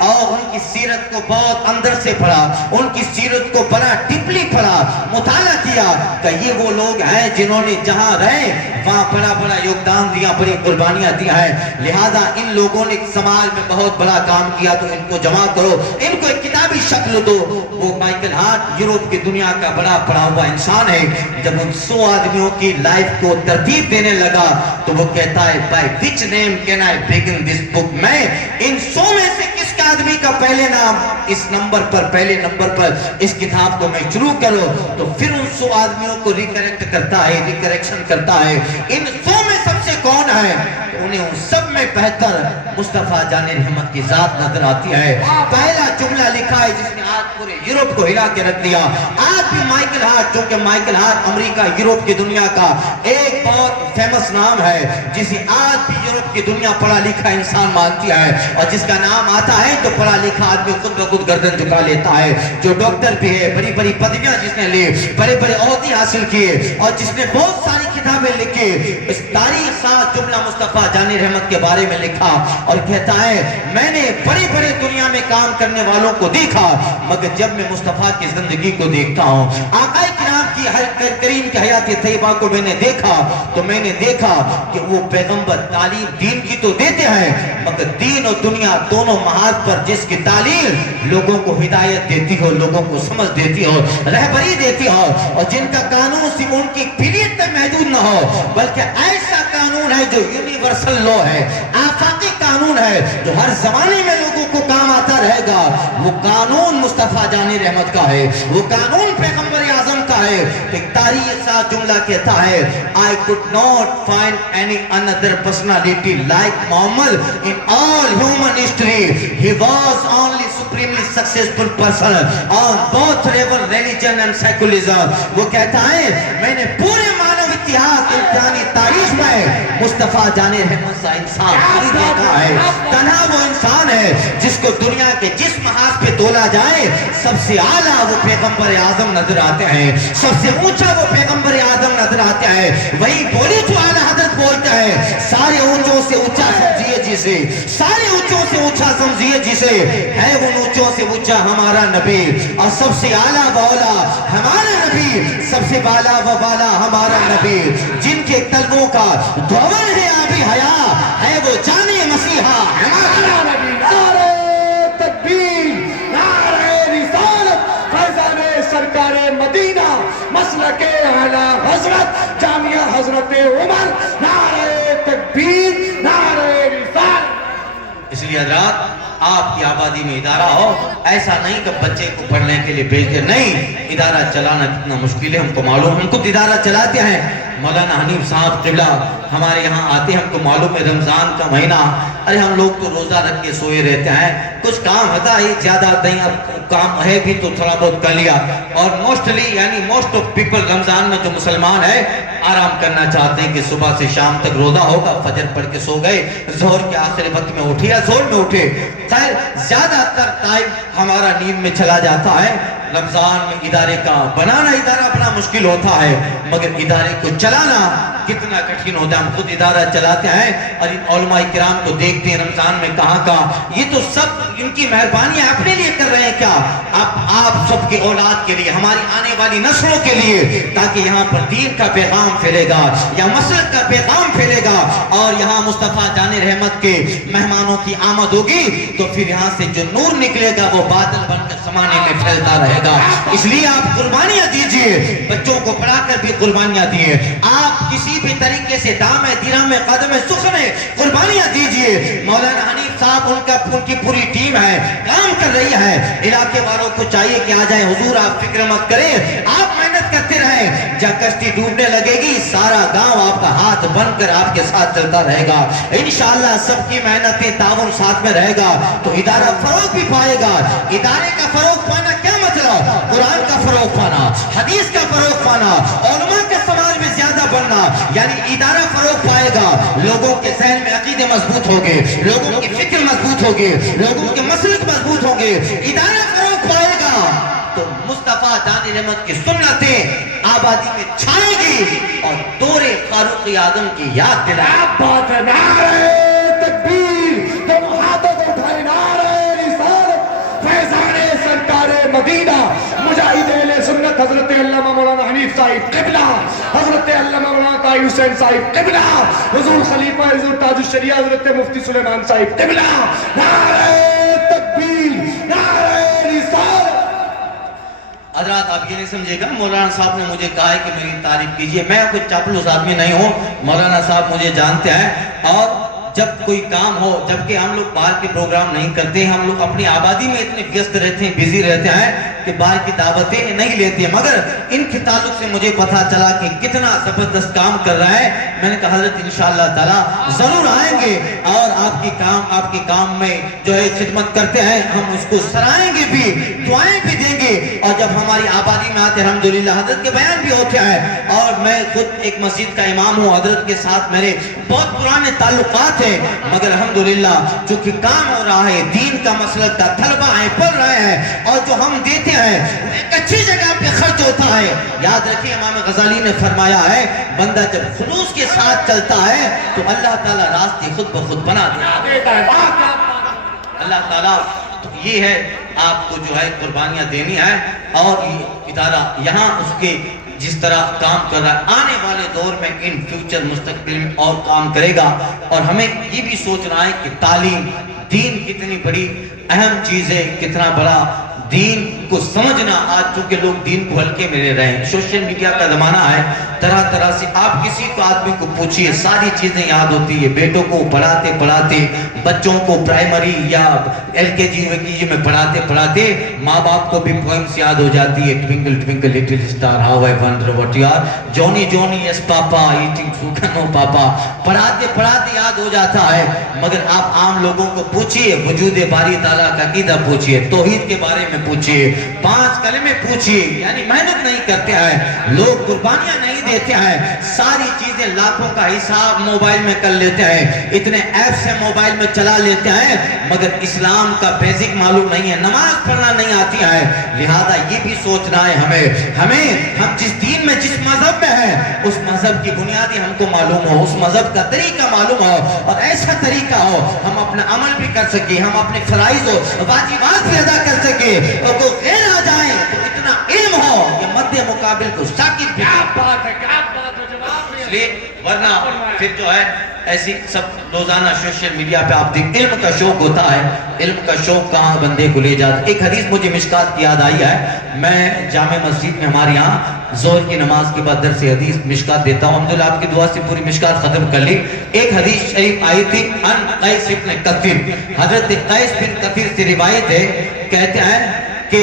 اور ان کی سیرت کو بہت اندر سے پڑھا, ان کی سیرت کو بڑا ڈیپلی پڑھا, مطالعہ کیا کہ یہ وہ لوگ ہیں جنہوں نے جہاں رہے وہاں بڑا بڑا یوگدان دیا, بڑی قربانیاں دیا ہے. لہذا ان لوگوں نے سماج میں بہت بڑا کام کیا, تو ان کو جمع کرو, ان کو ایک کتابی شکل دو. وہ مائیکل ہارٹ یورپ کی دنیا کا بڑا پڑھا ہوا انسان ہے. جب ان 100 آدمیوں کی لائف کو ترتیب دینے لگا تو وہ کہتا ہے by which name can I begin this book, میں ان 100 میں سے کس کا آدمی کا پہلے نام اس نمبر پر, پہلے نمبر پر اس کتاب کو میں شروع کرو. تو پھر ان 100 آدمیوں کو ریکریکٹ کرتا ہے, ریکریکشن کرتا ہے. ان 100 میں سب سے کون ہے, تو انہیں ان سب میں بہتر مصطفیٰ جان رحمت کی ذات نظر آتی ہے. پہلا جملہ لکھا ہے جس نے آج پورے یورپ کو ہلا کے رکھ دیا. آج بھی مائیکل ہارٹ, جو کہ مائیکل ہارٹ امریکہ یورپ کی دنیا کا ایک بہت فیمس نام ہے, جسے آج بھی یورپ کی دنیا پڑھا لکھا انسان مانتی ہے, اور جس کا نام آتا ہے تو پڑھا لکھا آدمی خود بخود گردن جھکا لیتا ہے. جو ڈاکٹر بھی ہے, بڑی بڑی پدویاں جس نے لی, بڑے بڑے عہدے حاصل کیے, اور جس نے بہت ساری کتابیں لکھی, اس تاریخ ساتھ جملہ مصطفیٰ جان رحمت کے بارے میں لکھا اور کہتا ہے میں نے بڑے بڑے دنیا میں کام کرنے والوں کو دیکھا, مگر جب میں مصطفیٰ کی زندگی کو دیکھتا ہوں, آقا کرام کی کریم کی حیات طیبہ کو میں نے دیکھا, تو میں نے دیکھا کہ وہ پیغمبر تعلیم دین کی تو دیتے ہیں, مگر دین اور دنیا دونوں محاذ پر جس کی تعلیم لوگوں کو ہدایت دیتی ہو, لوگوں کو سمجھ دیتی ہو, رہبری دیتی ہو, اور جن کا قانون صرف ان کی پیریڈ تک محدود نہ ہو, بلکہ ایسا قانون ہے جو یونیورسل لا ہے, آفاقی قانون ہے, جو ہر زمانے میں لوگوں کو کام آتا رہے گا. وہ قانون مصطفیٰ جان رحمت کا ہے, وہ قانون پیغمبر اعظم کا ہے. ایک تاریخ ساتھ جملہ کہتا ہے I could not find any another personality like Muhammad in all human history. He was only supremely successful person on both religion and secularism. وہ کہتا ہے میں نے پورے مانو اتحاد انسانی تاریخ میں مصطفیٰ جان رحمت سا انسان نہیں دیکھا ہے. تنہا وہ انسان ہے جس کو دنیا کے جس محاذ پہ تولا جائے سب سے اعلیٰ وہ پیغمبر اعظم نظر آتے ہیں, سب سے اونچا وہ پیغمبر اعظم نظر آتے ہیں. وہی بولی جو اعلیٰ حضرت بولتا ہے, سارے اونچوں سے اونچا سمجھیے جسے, سارے اونچوں سے اونچا سمجھیے جسے, ہے وہ اونچوں سے اونچا ہمارا نبی, اور سب سے اعلیٰ والا ہمارا نبی, سب سے بالا و بالا ہمارا نبی, جن کے طلبوں کا دھول ہے آبی حیا, ہے وہ جان مسیحا ہمارا نبی. نعرہ تکبیر, نعرہ رسالت, فیضان سرکار مدینہ, مسلک اعلی حضرت جامعہ حضرت عمر, نعرہ تکبیر, نعرہ رسالت. اس لیے حضرات آپ کی آبادی میں ادارہ ہو, ایسا نہیں کہ بچے کو پڑھنے کے لیے بھیج دے, نہیں, ادارہ چلانا کتنا مشکل ہے ہم کو معلوم, ہم خود ادارہ چلاتے ہیں. مولانا حنیف صاحب قبلہ ہمارے یہاں آتے ہیں, ہم کو معلوم ہے رمضان کا مہینہ, ارے ہم لوگ تو روزہ رکھ کے سوئے رہتے ہیں, کچھ کام ہوتا ہے زیادہ نہیں, کام ہے بھی تو تھوڑا بہت کر لیا, اور موسٹلی یعنی موسٹ آف پیپل رمضان میں جو مسلمان ہے آرام کرنا چاہتے ہیں کہ صبح سے شام تک روزہ ہوگا, فجر پڑھ کے سو گئے, ظہر کے آخری وقت میں اٹھے یا ظہر میں اٹھے. خیر زیادہ تر ٹائم ہمارا نیند میں چلا جاتا ہے. رمضان میں ادارے کا بنانا, ادارہ بنا مشکل ہوتا ہے, مگر ادارے کو چلانا کتنا کٹھن ہوتا ہے. ہم خود ادارہ چلاتے ہیں اور ان علماء کرام کو دیکھتے ہیں رمضان میں کہاں کہاں, یہ تو سب ان کی مہربانیاں اپنے لیے کر رہے ہیں کیا, آپ سب کے اولاد کے لیے, ہماری آنے والی نسلوں کے لیے, تاکہ یہاں پر دین کا پیغام پھیلے گا, یا مسلک کا پیغام پھیلے گا, اور یہاں مصطفیٰ جان رحمت کے مہمانوں کی آمد ہوگی تو پھر یہاں سے جو نور نکلے گا وہ بادل بن کر زمانے میں پھیلتا رہے گا. اس لیے آپ قربانیاں دیجئے, بچوں کو پڑھا کر بھی قربانیاں دیئے, آپ کسی بھی طریقے سے دام درہم قدم سخن قربانیاں دیجئے. مولانا حنیف صاحب ان کی پوری ٹیم ہے, کام کر رہی ہے. علاقے والوں کو چاہیے کہ آ جائیں, حضور آپ فکر مت کریں, آپ محنت کرتے رہیں, جب کشتی ڈوبنے لگے گی سارا گاؤں آپ کا ہاتھ بن کر آپ کے ساتھ چلتا رہے گا. انشاءاللہ سب کی محنتیں تعاون ساتھ میں رہے گا تو ادارہ فروغ بھی پائے گا. ادارے کا فروغ پانا کیا مطلب, قرآن کا فروغ پانا, حدیث کا فروغ پانا, علماء کا سماج میں زیادہ بننا, یعنی ادارہ فروغ پائے گا. لوگوں کے ذہن میں عقیدے مضبوط ہوگے, لوگوں کی فکر مضبوط ہوگی, لوگوں کے مسلک مضبوط ہوگے, ادارہ فروغ پائے گا تو مصطفیٰ جان رحمت کی سنتیں آبادی میں چھائیں گی اور دور فاروق اعظم کی یاد دلائیں. بات نعرہ تکبیر, دونوں ہاتھوں کو اٹھائے, نعرہ صاحب قبلہ، حضرت علامہ مولانا طاہر حسین صاحب قبلہ، حضور خلیفہ حضور تاج الشریعہ حضرت مفتی سلیمان صاحب قبلہ، نعرہ تکبیر، نعرہ رسالت۔ حضرات آپ یہ نہیں سمجھے گا مولانا صاحب نے مجھے کہا ہے کہ میری تعریف کیجئے، میں کوئی چاپلوس آدمی نہیں ہوں، مولانا صاحب مجھے جانتے ہیں، اور جب کوئی کام ہو، جبکہ ہم لوگ باہر کے پروگرام نہیں کرتے ہیں، ہم لوگ اپنی آبادی میں اتنے ویست رہتے ہیں، بیزی رہتے ہیں کہ باہر کی دعوتیں نہیں لیتے ہیں، مگر ان کے تعلق سے مجھے پتا چلا کہ کتنا زبردست کام کر رہا ہے۔ میں نے کہا حضرت انشاءاللہ تعالی ضرور آئیں گے اور آپ کے کام میں جو ہے خدمت کرتے ہیں، ہم اس کو سرائیں گے بھی، دعائیں بھی دیں گے، اور جب ہماری آبادی میں آتے ہیں الحمدللہ حضرت کے بیان بھی ہوتے ہیں، اور میں خود ایک مسجد کا امام ہوں، حضرت کے ساتھ میرے بہت پرانے تعلقات ہیں، مگر الحمدللہ چونکہ کام ہو رہا ہے، دین کا مسلک کا طلبہ ہیں، پڑھ رہے ہیں، اور جو ہم دیتے ہیں ایک اچھی جگہ پہ خرچ ہوتا ہے۔ یاد رکھیں امام غزالی نے فرمایا ہے بندہ جب خلوص کے ساتھ چلتا ہے تو اللہ تعالیٰ راستے خود بخود بنا دیتا ہے۔ اللہ تعالیٰ تو یہ ہے آپ کو جو ہے قربانیاں دینی ہے، اور یہ ادارہ یہاں اس کے جس طرح کام کر رہا ہے آنے والے دور میں ان فیوچر مستقبل میں اور کام کرے گا، اور ہمیں یہ بھی سوچنا ہے کہ تعلیم دین کتنی بڑی اہم چیز ہے، کتنا بڑا دین کو سمجھنا۔ آج چونکہ لوگ دین کو ہلکے میں لے رہے ہیں، سوشل میڈیا کا زمانہ ہے، طرح طرح سے آپ کسی کو آدمی کو پوچھئے ساری چیزیں یاد ہوتی ہے، بیٹوں کو پڑھاتے پڑھاتے، بچوں کو پرائمری یا LKG وکیجی میں پڑھاتے پڑھاتے ماں باپ کو بھی پوئمز یاد ہو جاتی ہے، twinkle twinkle little star how I wonder what you are, Johnny Johnny yes papa eating sugar no papa, پڑھاتے پڑھاتے یاد ہو جاتا ہے، مگر آپ عام لوگوں کو پوچھئے وجود باری تعالیٰ کا عقیدہ پوچھئے، توحید کے بارے میں پوچھئے، 5 کلمے پوچھئے، یعنی محنت نہیں کرتے ہیں لوگ، قربانیاں نہیں دیتے ہیں، ساری چیزیں لاکھوں کا حساب موبائل میں کر لیتے ہیں، اتنے ایپ سے موبائل میں چلا لیتے ہیں، مگر اسلام کا بیسک معلوم نہیں ہے، نماز پڑھنا نہیں آتی ہے۔ لہذا یہ بھی سوچنا ہے ہم جس دین میں جس مذہب میں ہیں اس مذہب کی بنیادی ہم کو معلوم ہو، اس مذہب کا طریقہ معلوم ہو، اور ایسا طریقہ ہو ہم اپنا عمل بھی کر سکیں، ہم اپنے فرائض و واجبات بھی ادا کر سکیں، اور وہ غیر آ جائیں تو اتنا علم ہو کہ مد مقابل کو ساکت بھی اس لیے، ورنہ پھر جو ہے ایسی سب روزانہ سوشل میڈیا پہ آپ دیکھ، علم کا شوق ہوتا ہے، علم کا شوق کہاں بندے کو لے جاتا ہے۔ ایک حدیث مجھے مشکات کی یاد آئی ہے، میں جامع مسجد میں ہمارے یہاں ظہر کی نماز کے بعد درس حدیث مشکات دیتا ہوں، الحمدللہ آپ کی دعا سے پوری مشکات ختم کر لی۔ ایک حدیث شریف آئی تھی ان قیس بن کثیر، حضرت قیس بن کثیر سے روایت ہے، کہتے ہیں کہ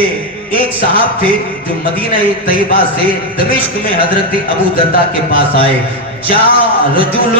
ایک صاحب تھے جو مدینہ طیبہ سے دمشق میں حضرت ابو دردہ کے پاس آئے، جا رجل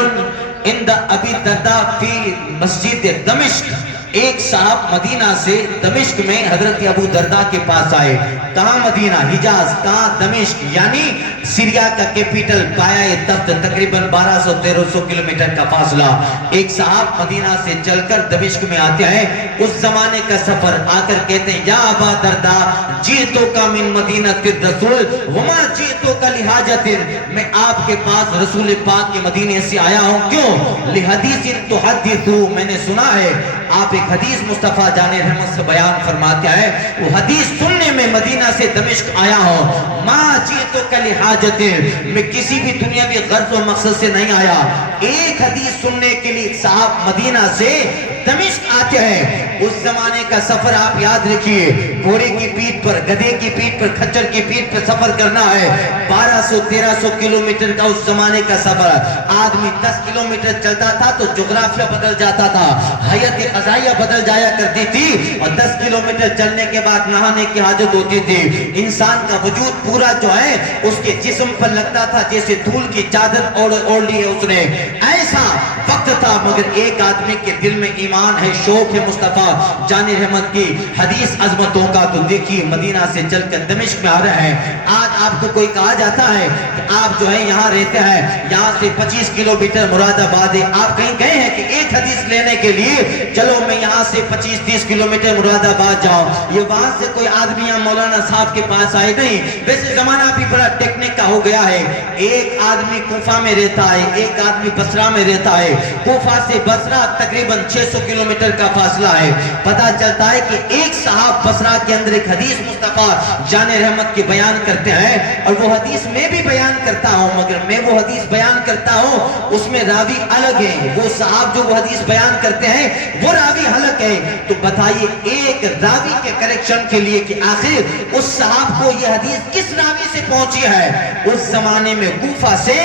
عند ابی دردہ فی مسجد دمشق، ایک صاحب مدینہ سے دمشق میں حضرت ابو دردہ کے پاس آئے، کہاں مدینہ، حجاز، کہاں دمشق، یعنی سیریا کا کیپیٹل، پایا تخت، تقریباً 1200-1300 کلومیٹر کا فاصلہ۔ ایک صاحب مدینہ سے چل کر دمشق میں آتے ہیں، اس زمانے کا سفر، آ کر کہتے ہیں یا ابا دردہ جیتو کا من مدینہ الرسول وما جیتو کا لحاجت، میں آپ کے پاس رسول پاک کے مدینے سے آیا ہوں، کیوں؟ لحدیث تحدثو، میں نے سنا ہے آپ ایک حدیث مصطفیٰ جان رحمت سے بیان فرماتے ہیں، وہ حدیث سننے میں مدینہ سے دمشق آیا ہوں، ما جیتو کا لحاجت، میں کسی بھی دنیاوی غرض و مقصد سے نہیں آیا، ایک حدیث سننے کے لیے صاحب مدینہ سے دمشق آتے ہیں۔ اس زمانے کا سفر آپ یاد رکھیے، گھوڑے کی پیٹھ پر، گدھے کی پیٹھ پر، کھچر کی پیٹھ پر سفر کرنا ہے، 1200-1300 کلومیٹر کا اس زمانے کا سفر، آدمی 10 کلومیٹر چلتا تھا تو جغرافیہ بدل جاتا تھا، حیات قضائیہ بدل جایا کرتی تھی، اور 10 کلومیٹر چلنے کے بعد نہانے کی حاجت ہوتی تھی، انسان کا وجود پورا جو ہے اس کے جسم پر لگتا تھا جیسے دھول کی چادر اوڑھ لی ہے اس نے، ایسا وقت تھا، مگر ایک آدمی کے دل میں ایمان ہے، شوق ہے مصطفیٰ جان رحمت کی حدیث عظمتوں کا، تو دیکھیے مدینہ سے چل کر دمشق میں آ رہے ہیں۔ آج آپ کو کوئی کہا جاتا ہے کہ آپ جو ہے یہاں رہتے ہیں، یہاں سے 25 کلومیٹر مراد آباد ہے، آپ کہیں گئے ہیں کہ ایک حدیث لینے کے لیے چلو میں یہاں سے 25-30 کلومیٹر مراد آباد جاؤں، یہ وہاں سے کوئی آدمی یہاں مولانا صاحب کے پاس آئے نہیں، ویسے زمانہ بھی بڑا ٹیکنک کا ہو گیا ہے، ایک آدمی کوفہ میں رہتا ہے، ایک آدمی بصرہ میں رہتا ہے، کوفہ سے بصرہ تقریباً 600 کلومیٹر کا فاصلہ ہے. پتہ چلتا ہے کہ ایک صاحب بصرہ کے اندر ایک حدیث مصطفیٰ جان رحمت کے بیان کرتے ہیں, اور وہ حدیث میں بھی بیان کرتا ہوں, مگر میں وہ حدیث بیان کرتا ہوں اس میں راوی الگ ہیں. وہ صاحب جو وہ حدیث بیان کرتے ہیں وہ راوی الگ ہیں. تو بتائیے ایک راوی کے کریکشن کے لیے کہ آخر اس صاحب کو یہ حدیث کس راوی سے پہنچی ہے. اس زمانے میں کوفہ سے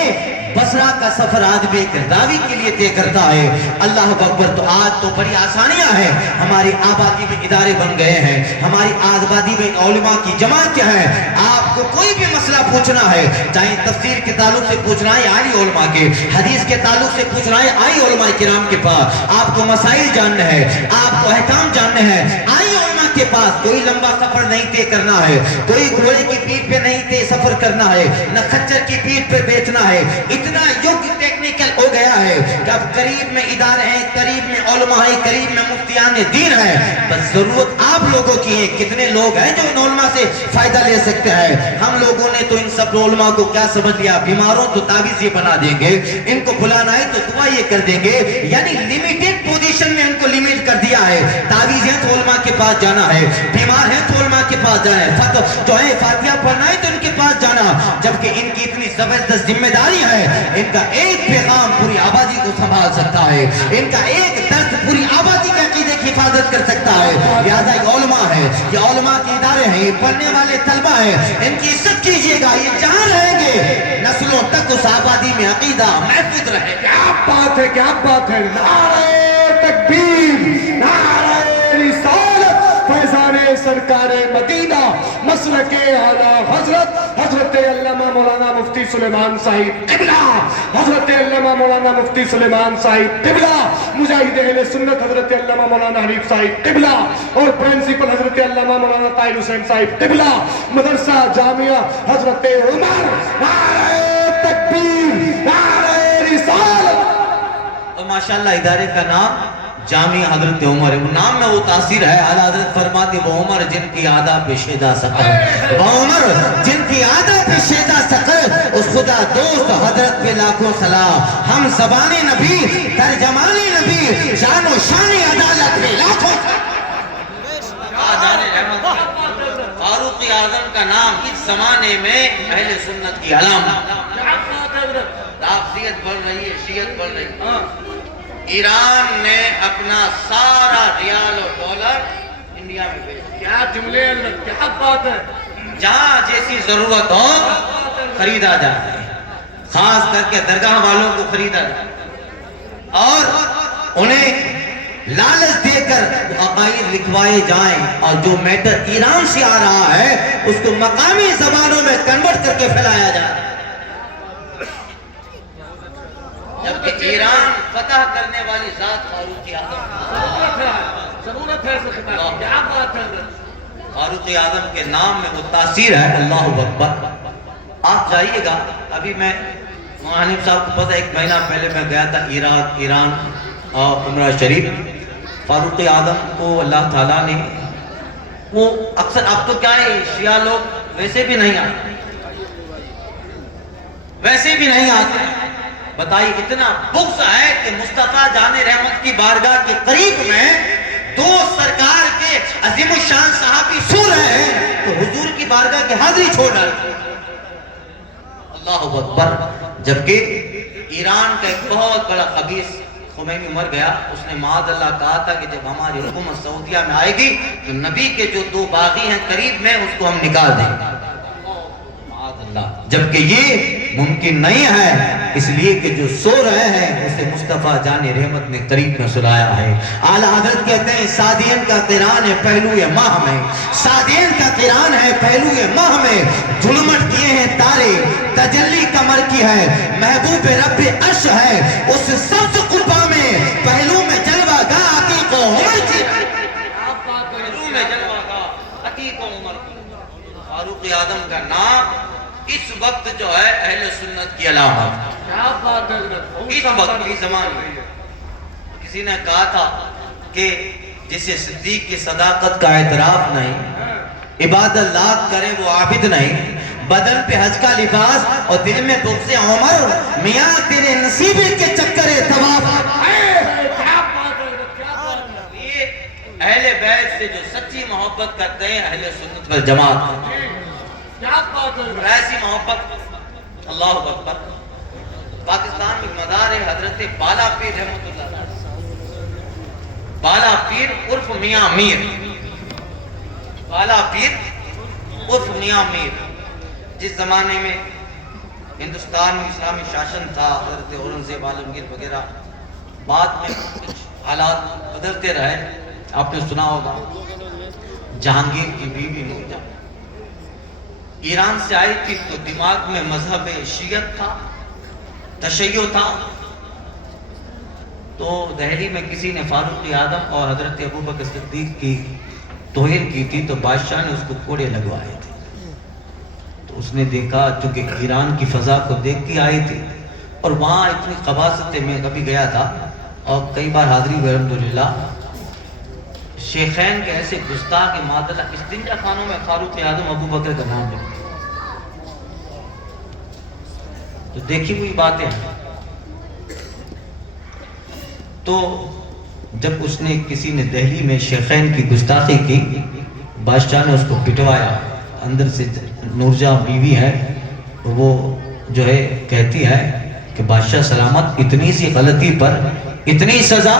بصرہ کا سفر آدمی ایک راوی کے لیے طے کرتا ہے. اللہ اکبر. تو آج تو بڑی آسانیاں ہیں, ہماری آبادی میں ادارے بن گئے ہیں, ہماری آبادی میں علماء کی جماعت کیا ہے. آپ کو کوئی بھی مسئلہ پوچھنا ہے, چاہے تفسیر کے تعلق سے پوچھنا ہے آئی علماء کے, حدیث کے تعلق سے پوچھنا ہے آئی علماء کرام کے پاس, آپ کو مسائل جاننے ہیں, آپ کو احکام جاننے ہیں, آئی علماء کے پاس. کوئی لمبا سفر نہیں طے کرنا ہے, کوئی گھوڑے کی پیٹھ پہ نہیں طے سفر کرنا ہے, نہ خچر کی پیٹھ پہ بیچنا ہے. اتنا یوگ ٹیکنیکل ہو گیا ہے کہ اب قریب میں ادارے ہیں, قریب میں علماء ہیں, قریب میں مفتیان دین ہیں. بس ضرورت آپ لوگوں کی ہے. کتنے لوگ ہیں جو ان علماء سے فائدہ لے سکتے ہیں. ہم لوگوں نے تو ان سب علماء کو کیا سمجھ لیا, بیماروں تو تعویذ یہ بنا دیں گے, ان کو بلانا ہے تو دعا یہ کر دیں گے. یعنی لیمیٹڈ پوزیشن میں ان کو لیمٹ کر دیا ہے. تعویذ ہیں تو علماء کے پاس جانا ہے, بیمار ہیں تو علماء کے پاس جانا ہے, جو ہے فاتحہ پڑھنا ہے تو ان کے پاس جانا. جبکہ ان کی اتنی زبردست ذمہ داری ہے, ان کا ایک پیغام پوری آبادی کو سنبھال سکتا ہے, ان کا ایک درد پوری آبادی کے عقیدے کی حفاظت کر سکتا ہے. لہذا یہ علماء ہے, یہ علماء کے ادارے ہیں, یہ پڑھنے والے طلبہ ہیں, ان کی عزت کیجئے گا. یہ جہاں رہیں گے نسلوں تک اس آبادی میں عقیدہ محفوظ رہے. کیا بات ہے, کیا بات ہے. نعرہ تکبیر, نعرہ رسالت, فیضان سرکار مدینہ, مسلک اعلیٰ حضرت علامہ مولانا مفتی سلیمان صاحب قبلہ, حضرت علامہ مولانا مفتی سلیمان صاحب قبلہ, مجاہد اہل سنت حضرت علامہ مولانا حنیف صاحب قبلہ, اور پرنسپل حضرت علامہ مولانا طاہر حسین صاحب قبلہ, مدرسہ جامعہ حضرت عمر. نعرہ تکبیر, نعرہ رسالت. اور ماشاءاللہ ادارے کا نام جامعہ حضرت عمر ہے. وہ نام میں وہ تاثیر ہے. اعلیٰ حضرت فرماتے وہ عمر جن کی عادہ پہ شیدہ سقر, وہ عمر جن کی عادہ پہ شیدہ سقر, اس خدا دوست حضرت پہ لاکھوں سلام. ہم زبان نبی, ترجمان نبی, شان و شان عدالت پہ لاکھوں فاروق اعظم کا نام اس زمانے میں اہل سنت کی علامت. رافضیت بڑھ رہی ہے, شیعت بڑھ رہی ہے. ایران نے اپنا سارا ریال اور ڈالر انڈیا میں بھیجا. کیا جملے, کیا بات ہے. جہاں جیسی ضرورت ہو خریدا جاتا ہے, خاص کر کے درگاہ والوں کو خریدا جاتا ہے, اور انہیں لالچ دے کر عقائد لکھوائے جائیں, اور جو میٹر ایران سے آ رہا ہے اس کو مقامی زبانوں میں کنورٹ کر کے پھیلایا جائے. جبکہ ایران فتح کرنے والی ذات فاروق اعظم. ضرورت ہے. کیا بات ہے. فاروق اعظم کے نام میں وہ تاثیر ہے. اللہ اکبر. آپ جائیے گا, ابھی میں حنیف صاحب کو پتہ, ایک مہینہ پہلے میں گیا تھا ایران اور عمرہ شریف. فاروق اعظم کو اللہ تعالیٰ نے, وہ اکثر اب تو کیا ہے شیعہ لوگ ویسے بھی نہیں آتے, بتائیے اتنا بغض ہے کہ مصطفیٰ جان رحمت کی بارگاہ کے قریب میں دو سرکار کے عظیم الشان صحابی سو رہے ہیں تو حضور کی بارگاہ کی حاضری چھوڑ ڈالتے. اللہ اکبر. جبکہ ایران کا ایک بہت بڑا خبیث خمینی مر گیا, اس نے معاذ اللہ کہا تھا کہ جب ہماری حکومت سعودیہ میں آئے گی تو نبی کے جو دو باغی ہیں قریب میں اس کو ہم نکال دیں گے. جبکہ یہ ممکن نہیں ہے, اس لیے کہ جو سو رہے ہیں اسے مصطفیٰ جان رحمت نے قریب میں سلایا ہے. اعلیٰ حضرت کہتے ہیں سعدین کا قران ہے پہلو ماہ میں, سعدین کا قران ہے پہلو ماہ میں, جھلمٹ کیے ہیں تارے, تجلی کمر کی ہے, محبوب رب عرش ہے, اس سبز قبا میں پہلو میں جلوہ گاہ عتیق و عمر کی, پہلو میں جلوہ گاہ عتیق و عمر کی. فاروق اعظم کا نام اس وقت جو ہے اہل سنت کی علامت. کیا بات ہے. اس وقت کی زمان میں کسی نے کہا تھا کہ جسے صدیق کی صداقت کا اعتراف نہیں, عبادت لاکھ کرے وہ عابد نہیں, بدن پہ حج کا لباس اور دل میں بغض عمر, میاں تیرے نصیبے کے چکر طواف. اہل بیت سے جو سچی محبت کرتے ہیں اہل سنت والجماعت کرتے ہیں۔ اور ایسی محبت اللہ اکبر پاکستان میں مدار ہے حضرت بالا پیر رحمۃ اللہ علیہ، بالا پیر عرف میاں میر، بالا پیر عرف میاں میر۔ جس زمانے میں ہندوستان میں اسلامی شاشن تھا، حضرت اورنگزیب عالمگیر وغیرہ، بعد میں کچھ حالات بدلتے رہے۔ آپ نے سنا ہوگا جہانگیر کی بیوی نورجہاں ایران سے آئی تھی تو دماغ میں مذہب شیعت تھا، تشیع تھا، تو دہلی میں کسی نے فاروق اعظم اور حضرت ابوبکر صدیق کی توہین کی تھی، تو بادشاہ نے اس کو کوڑے لگوائے تھے۔ تو اس نے دیکھا، چونکہ ایران کی فضا کو دیکھ کے آئی تھی اور وہاں اتنی قباست میں کبھی گیا تھا اور کئی بار حاضری ہوئی الحمدللہ، شیخین کے ایسے گستاخ معذلہ استنجا خانوں میں فاروق اعظم ابوبکر کا نام لکھا، تو دیکھی ہوئی باتیں ہیں۔ تو جب اس نے کسی نے دہلی میں شیخین کی گستاخی کی، بادشاہ نے اس کو پٹوایا۔ اندر سے نورجہاں بیوی ہے، وہ جو ہے کہتی ہے کہ بادشاہ سلامت، اتنی سی غلطی پر اتنی سزا،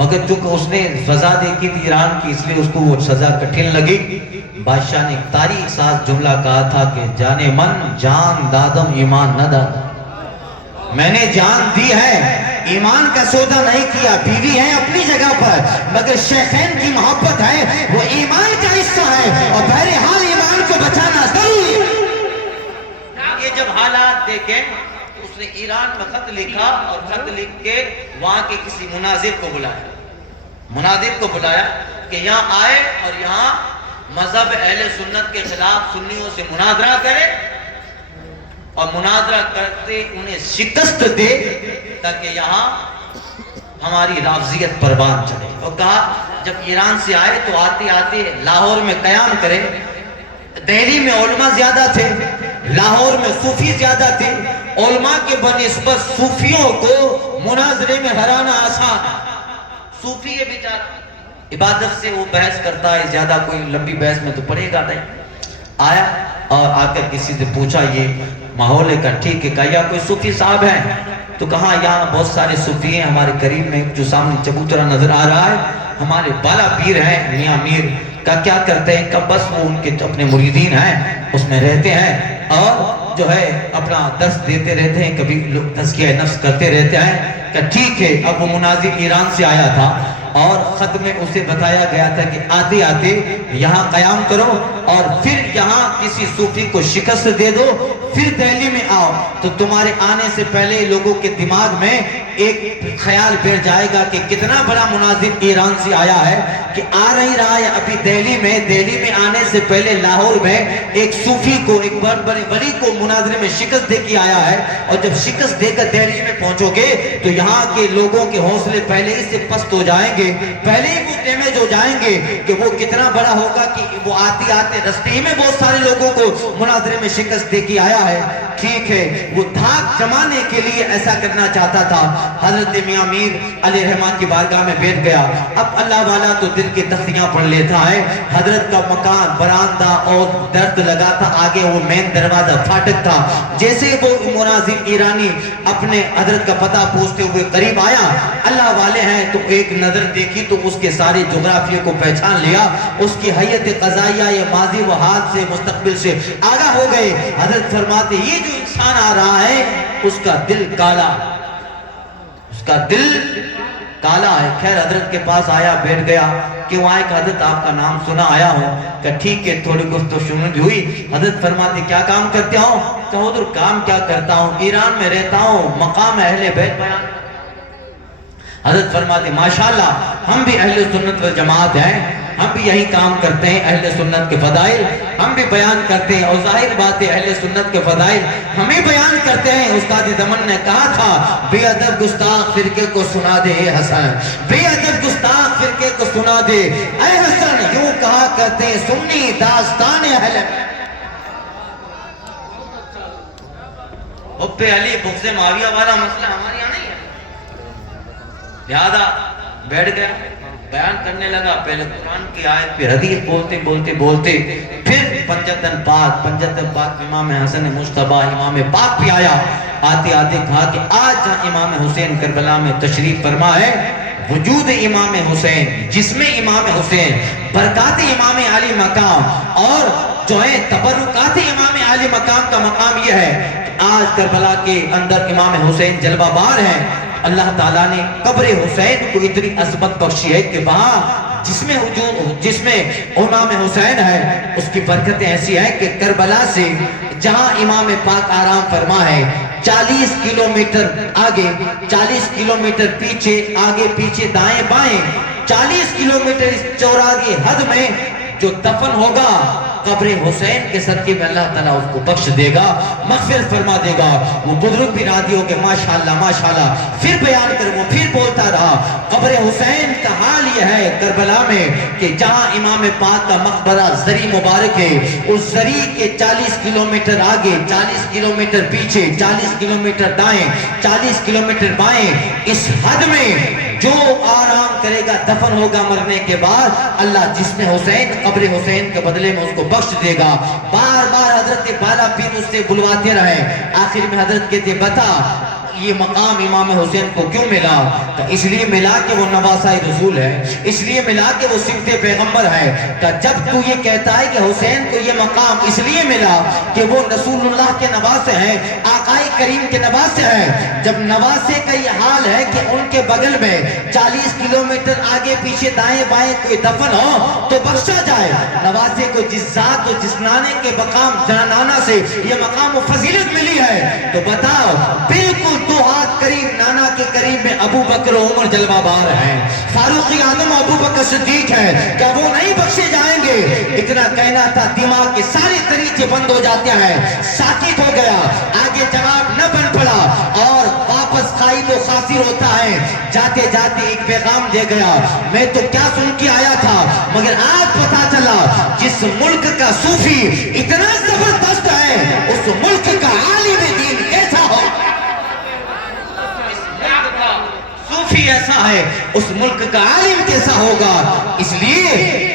مگر چونکہ اس نے فضا دیکھی تھی ایران کی، اس لیے اس کو وہ سزا کٹھن لگی۔ بادشاہ نے ایک تاریخ ساز جملہ کہا تھا کہ جانے من جان دادم ایمان نہ دادا، میں نے جان دی ہے، ایمان کا سودا نہیں کیا۔ بیوی ہے اپنی جگہ پر، مگر شیخین کی محبت ہے، وہ ایمان کا حصہ ہے، اور بہرحال ایمان کو بچانا ضروری ہے۔ یہ جب حالات دیکھیں تو اس نے ایران میں خط لکھا اور خط لکھ کے وہاں کے کسی مناظر کو بلایا، مناظر کو بلایا کہ یہاں آئے اور یہاں مذہب اہل سنت کے خلاف سنیوں سے مناظرہ کرے، اور مناظرہ کرتے انہیں شکست دے تاکہ یہاں ہماری رافضیت پروان چڑھے۔ اور کہا جب ایران سے آئے تو آتے آتے لاہور میں قیام کرے۔ دہلی میں علماء زیادہ تھے، لاہور میں صوفی زیادہ تھے، علماء کے بنسبت صوفیوں کو مناظرے میں ہرانا آسان۔ صوفی یہ بیچارہ عبادت سے وہ بحث کرتا ہے، زیادہ کوئی لمبی بحث میں تو پڑے گا نہیں۔ آیا اور آ کر کسی سے پوچھا یہ ماحول کا ٹھیک ہے، کہا یا کوئی صوفی صاحب ہیں؟ تو کہا یہاں بہت سارے صوفی ہیں، ہمارے قریب میں جو سامنے چبوترا نظر آ رہا ہے ہمارے بالا پیر ہیں میاں میر کا، کیا کرتے ہیں کہ بس وہ ان کے اپنے مریدین ہیں، اس میں رہتے ہیں اور جو ہے اپنا درس دیتے رہتے ہیں، کبھی تزکیہ نفس کرتے رہتے ہیں۔ کہ ٹھیک ہے۔ اب وہ مناظر ایران سے آیا تھا اور خط میں اسے بتایا گیا تھا کہ آتے آتے یہاں قیام کرو اور پھر یہاں کسی صوفی کو شکست دے دو، پھر دہلی میں آؤ، تو تمہارے آنے سے پہلے لوگوں کے دماغ میں ایک خیال بیٹھ جائے گا کہ کتنا بڑا مناظر ایران سے آیا ہے کہ آ نہیں رہا ہے ابھی دہلی میں آنے سے پہلے لاہور میں ایک صوفی کو، ایک بڑے ولی کو مناظرے میں شکست دے کے آیا ہے، اور جب شکست دے کر دہلی میں پہنچو گے تو یہاں کے لوگوں کے حوصلے پہلے ہی سے پست ہو جائیں گے، پہلے ہی وہ ڈیمیج ہو جائیں گے کہ وہ کتنا بڑا ہوگا کہ وہ آتے آتے رستے ہی میں بہت سارے لوگوں کو مناظرے میں شکست دے کے آیا ہے۔ ٹھیک ہے، وہ دھاک جمانے کے لیے ایسا کرنا چاہتا تھا۔ حضرت میاں میر علیہ الرحمہ کی بارگاہ میں بیٹھ گیا۔ اب اللہ والا تو دل کی تختیاں پڑھ لیتا ہے۔ حضرت کا مکان برآمدہ اور درد لگا تھا، آگے وہ مین دروازہ پھاٹک تھا۔ جیسے وہ مناظر ایرانی اپنے حضرت کا پتہ پوچھتے ہوئے قریب آیا، اللہ والے ہیں تو ایک نظر دیکھی تو اس کے سارے جغرافیے کو پہچان لیا، اس کی حیت قضائیہ یہ ماضی و حال سے مستقبل سے آگاہ ہو گئے۔ حضرت فرماتے یہ جو انسان آ رہا ہے اس کا دل کالا، اس کا دل کالا ہے۔ خیر حضرت کے پاس آیا، بیٹھ گیا کہ وہاں ایک حضرت آپ کا نام سنا آیا ہوں، کہ ٹھیک ہے تھوڑی گفتگو شنودی ہوئی۔ حضرت فرماتے کیا کام کرتے ہو؟ کہ حضور کام کیا کرتا ہوں، ایران میں رہتا ہوں، مقام اہل بیت بیان۔ حضرت فرماتے ماشاءاللہ ہم بھی اہل سنت والجماعت ہیں، ہم بھی یہی کام کرتے ہیں، اہل سنت کے فضائل ہم بھی بیان کرتے ہیں، اور ظاہر بات ہے اہل سنت کے فضائل ہمیں بیان کرتے ہیں۔ استاد زمن نے کہا تھا بے ادب گستاخ فرقے کو سنا دے اے حسن، بے ادب گستاخ فرقے کو سنا دے اے حسن، یوں کہا کرتے ہیں سنی داستان اہل حب علی بغض معاویہ والا مسئلہ ہمارے یہاں نہیں ہے۔ لہذا بیٹھ گیا، بیان کرنے لگا، پہلے قرآن کی آیت پھر حدیث بولتے پھر پنجتن پاک امام حسن مجتبیٰ امام پاک بھی آیا، آتے کہا کہ آج جہاں امام حسین کربلا میں تشریف فرما ہے، وجود امام حسین، جسم امام حسین، برکات امام علی مقام اور جو ہے تبرکات امام علی مقام کا مقام یہ ہے کہ آج کربلا کے اندر امام حسین جلوہ بار ہیں۔ اللہ تعالیٰ نے قبر حسین کو اتنی عظمت بخشی ہے کہ وہاں جس میں امام حسین ہے اس کی برکتیں ایسی ہیں کہ کربلا سے جہاں امام پاک آرام فرما ہے 40 کلومیٹر آگے، 40 کلومیٹر پیچھے، آگے پیچھے دائیں بائیں 40 کلومیٹر اس چوراہے حد میں جو دفن ہوگا قبر حسین کے صدقے میں اللہ تعالیٰ اس کو بخش دے گا، مغفرت فرما دے گا۔ وہ بزرگ بھی راضی ہو کہ ماشاءاللہ ماشاءاللہ، پھر بیان کر وہ پھر بولتا رہا، قبر حسین کا حال یہ ہے کربلا میں کہ جہاں امام پاک کا مقبرہ زری مبارک ہے، اس زری کے 40 کلومیٹر آگے، 40 کلومیٹر پیچھے، 40 کلومیٹر دائیں، 40 کلومیٹر بائیں، اس حد میں جو آرام کرے گا، دفن ہوگا مرنے کے بعد، اللہ جسم حسین قبر حسین کے بدلے میں اس کو بخش دے گا۔ بار بار حضرت بالا پیر اس سے بلواتے رہے، آخر میں حضرت کہتے بتا یہ مقام امام حسین کو کیوں ملا؟ تو اس لیے ملا کہ وہ نواسہ رسول ہے، اس لیے ملا کہ وہ صفت پیغمبر ہے۔ کہ جب تو یہ کہتا ہے کہ حسین کو یہ مقام اس لیے ملا کہ وہ رسول اللہ کے نواسے ہیں، آقا کریم کے نواسے ہیں، جب نواسے کا یہ حال ہے کہ ان کے بغل میں 40 کلومیٹر آگے پیچھے دائیں بائیں کوئی دفن ہو تو بخشا جائے، نواسے کو جس ذات و جس نانے کے مقام نانا سے یہ مقام و فضیلت ملی ہے، تو بتاؤ بالکل دو ہاتھ قریب نانا کے قریب میں ابو بکر و عمر جلوہ بار ہیں، فاروق اعظم ابو بکر صدیق ہے، کیا وہ نہیں بخشے جائیں گے؟ اتنا کہنا تھا، دماغ کے سارے طریقے بند ہو جاتے ہیں، ساکت ہو گیا، آگے جواب نہ بن پڑا اور واپس خائب و خاسر ہوتا ہے، جاتے جاتے ایک پیغام دے گیا، میں تو کیا سن کے آیا تھا مگر آج پتا چلا جس ملک کا صوفی اتنا زبردست ہے اس ملک کا عالم دین کیسا ہو، صوفی ایسا ہے اس ملک کا عالم کیسا ہوگا۔ اس لیے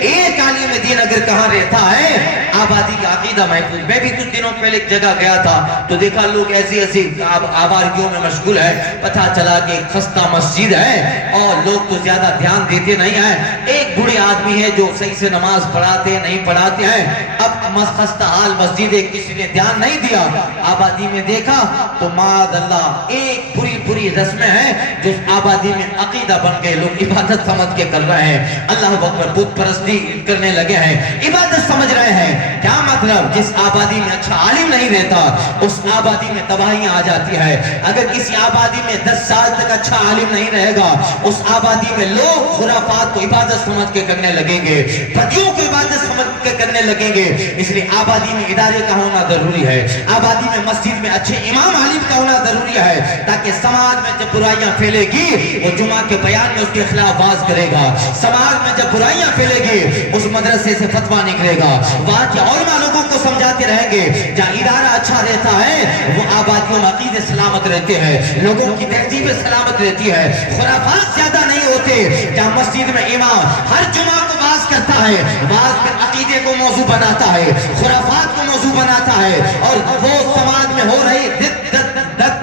ایک عالم دین اگر کہاں رہتا ہے آبادی کا عقیدہ محفوظ۔ میں بھی کچھ دنوں پہلے ایک جگہ گیا تھا تو دیکھا لوگ ایسی آوارگیوں میں مشغول ہے، پتہ چلا کہ خستہ مسجد ہے اور لوگ تو زیادہ دھیان دیتے نہیں ہیں، ایک بڑے آدمی ہے جو صحیح سے نماز پڑھاتے نہیں پڑھاتے ہیں، اب خستہ حال مسجد ہے، کسی نے دھیان نہیں دیا، آبادی میں دیکھا تو معاذ اللہ ایک بری رسمیں ہیں جو آبادی میں عقیدہ بن گئے، لوگ عبادت سمجھ کے کر رہے ہیں، اللہ اکبر بت پرستی کرنے لگے ہیں، عبادت سمجھ رہے ہیں۔ کیا مطلب؟ جس آبادی میں اچھا عالم نہیں رہتا اس آبادی میں تباہیاں آ جاتی ہے، اگر کسی آبادی میں 10 سال تک اچھا عالم نہیں رہے گا اس آبادی میں لوگ خرافات کو عبادت سمجھ کے کرنے لگیں گے، بدیوں کو عبادت سمجھ کے کرنے لگیں گے، اس لیے آبادی میں ادارے کا ہونا ضروری ہے، آبادی میں مسجد میں اچھے امام عالم کا ہونا ضروری ہے، تاکہ سماج میں جب برائیاں پھیلے گی وہ جمعہ کے بیان میں اس کے خلاف باز کرے گا، سماج میں جب برائیاں پھیلے گی اس مدرسے سے فتویٰ نکلے گا، وہاں کے علماء لوگوں کو سمجھاتے رہیں گے، جہاں ادارہ اچھا رہتا ہے وہ آبادیوں میں عقیدے سلامت رہتے ہیں، لوگوں کی تہذیب سلامت رہتی ہے، خرافات زیادہ نہیں ہوتے، جہاں مسجد میں امام ہر جمعہ کو باز کرتا ہے، باز میں عقیدے کو موضوع بناتا ہے، خرافات کو موضوع بناتا ہے، اور وہ سماج میں ہو رہی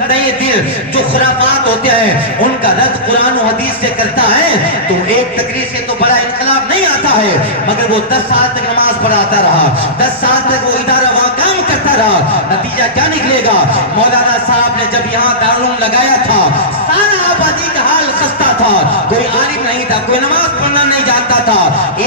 نئے دل جو خرافات ہوتے ہیں ان کا رد قرآن و حدیث سے کرتا ہے تو ایک تقریر سے تو بڑا انقلاب نہیں آتا ہے، مگر وہ 10 سال تک نماز پڑھاتا رہا، 10 سال تک وہ ادارہ وہاں کام کرتا رہا، نتیجہ کیا نکلے گا؟ مولانا صاحب نے جب یہاں دارالعلوم لگایا تھا سارا آبادی کا حال خستہ تھا، کوئی عالم نہیں تھا، کوئی نماز پڑھنا نہیں جانتا تھا،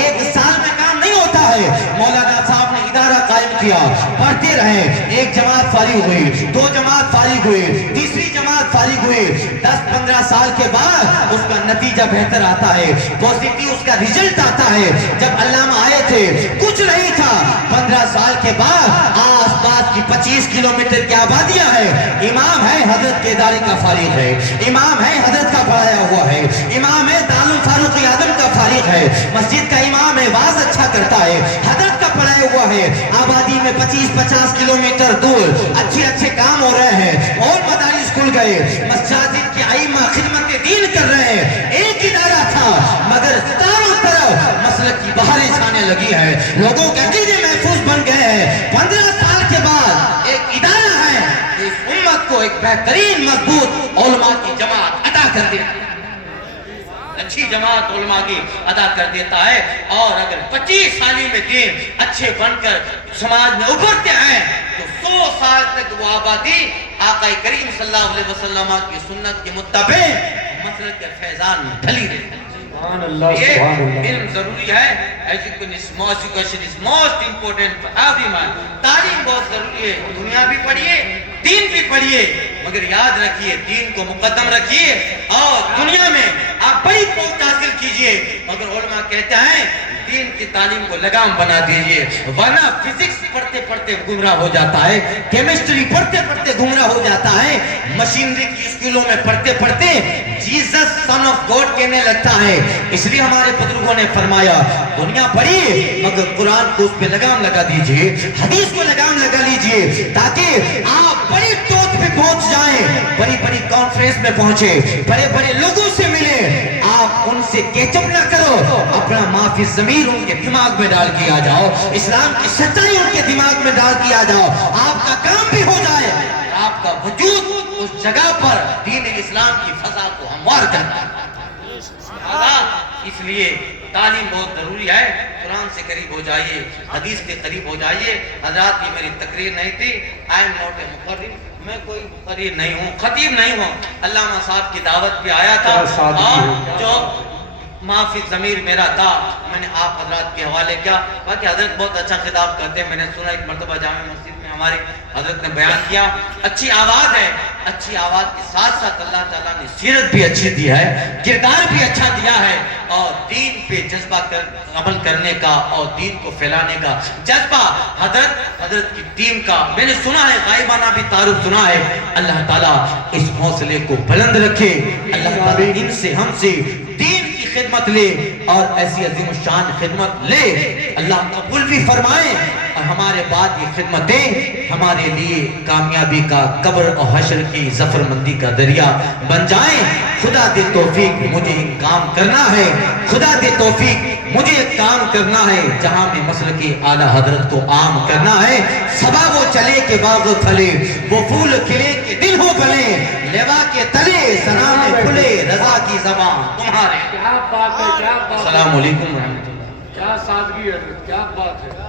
1 سال میں کام نہیں ہوتا ہے، مولانا صاحب نے ادارہ قائم کیا، پڑھتے رہے، 1 جماعت فارغ ہوئی، 2 جماعت فارغ ہوئی، تیسری جماعت فارغ ہوئی، 10-15 سال کے بعد اس کا نتیجہ بہتر آتا ہے، پوزیٹیو اس کا ریزلٹ آتا ہے۔ جب علامہ آئے تھے کچھ نہیں تھا، 15 سال کے بعد آس پاس کی 25 کلومیٹر کی آبادیاں ہیں، امام ہے حضرت کے ادارے کا فارغ ہے، امام ہے حضرت کا پڑھایا ہوا ہے، امام ہے دارالعلوم فاروق اعظم کا فارغ ہے، مسجد کا امام ہے، واز اچھا کرتا ہے، حضرت کا پڑھایا ہوا ہے، آبادی میں 25-50 کلومیٹر دور اچھے کام ہو رہے ہیں، اور مدارس اسکول گئے, مساجد کی ائمہ خدمت دین کر رہے ہیں, ایک ادارہ تھا مگر چاروں طرف مسلک کی بہاریں چھانے لگی ہے, لوگوں کے عقیدے محفوظ بن گئے ہیں. 15 سال کے بعد ایک ادارہ ہے اس امت کو ایک بہترین مضبوط علماء کی جماعت عطا کر دیا, اچھی جماعت علماء کی ادا کر دیتا ہے. اور اگر 25 سالی میں دین اچھے بن کر سماج میں ابھرتے ہیں تو 100 سال تک وہ آبادی آقا کریم صلی اللہ علیہ وسلم کی سنت کے متبع مسلک کے فیضان میں ڈھلی رہے. سبحان اللہ, یہ سبحان اللہ. علم ضروری ہے. Education is most important for everyone. تعلیم بہت ضروری ہے, دنیا بھی پڑھیے دین بھی پڑھیے, مگر یاد رکھیے دین کو مقدم رکھیے اور دنیا میں آپ بڑی پوسٹ حاصل کیجئے, مگر علماء کہتے ہیں دین کی تعلیم کو لگام بنا دیجئے, ورنہ فزکس پڑھتے پڑھتے گمراہ ہو جاتا ہے, کیمسٹری پڑھتے پڑھتے گمراہ ہو جاتا ہے, مشینری کی اسکولوں میں پڑھتے پڑھتے جیزس سن آف گاڈ کہنے لگتا ہے. اس لیے ہمارے بزرگوں نے فرمایا دنیا پڑھیے مگر قرآن کو اس پہ لگام لگا دیجئے, حدیث کو لگام لگا لیجئے, تاکہ آپ بڑی ٹوٹ پہ پہنچ جائیں, بڑی بڑی کانفرنس میں پہنچے, بڑے بڑے لوگوں سے ملے. آپ ان سے کیچ اپ نہ کرو, اپنا معافی ضمیر ان کے دماغ میں ڈال کے آ جاؤ, اسلام کی سچائی ان کے دماغ میں ڈال کے آ جاؤ, آپ کا کام بھی ہو جائے, آپ کا وجود اس جگہ پر دین اسلام کی فضا کو ہموار کرتا ہے. اس لیے تعلیم بہت ضروری ہے. قرآن سے قریب ہو جائیے, حدیث کے قریب ہو جائیے. حضرات یہ میری تقریر نہیں تھی, I am not a مقرر, میں کوئی مقرر نہیں ہوں, خطیب نہیں ہوں. علامہ صاحب کی دعوت پہ آیا تھا اور جو معافی ضمیر میرا تھا میں نے آپ حضرات کے حوالے کیا. باقی حضرت بہت اچھا خطاب کرتے ہیں, میں نے سنا ایک مرتبہ جامع مسجد میں ہمارے حضرت نے بیان کیا. اچھی آواز ہے, اچھی آواز کے ساتھ ساتھ اللہ تعالیٰ نے سیرت بھی اچھی دی ہے, کردار بھی اچھا دیا ہے, اور دین پہ جذبہ عمل کرنے کا اور دین کو پھیلانے کا جذبہ حضرت کی ٹیم کا میں نے سنا ہے, غائبانہ بھی تعارف سنا ہے. اللہ تعالیٰ اس حوصلے کو بلند رکھے, اللہ تعالیٰ ان سے ہم سے دین کی خدمت لے اور ایسی عظیم الشان خدمت لے, اللہ قبول بھی فرمائے, اور ہمارے بعد یہ خدمتیں ہمارے لیے کامیابی کا, قبر اور حشر کی ظفر مندی کا ذریعہ بن جائیں. خدا دے توفیق مجھے ایک کام کرنا ہے, خدا دے توفیق مجھے ایک کام کرنا ہے جہاں میں مسلک اعلیٰ حضرت کو عام کرنا ہے. صبا وہ چلے کہ باغ پھلے, وہ پھول کھلے کہ دل ہو بھلے, لیوا کے تلے ثنا میں کھلے, رضا کی زبان تمہارے. کیا بات ہے, کیا بات ہے, السلام علیکم ورحمۃ اللہ. کیا سادگی ہے, کیا بات ہے.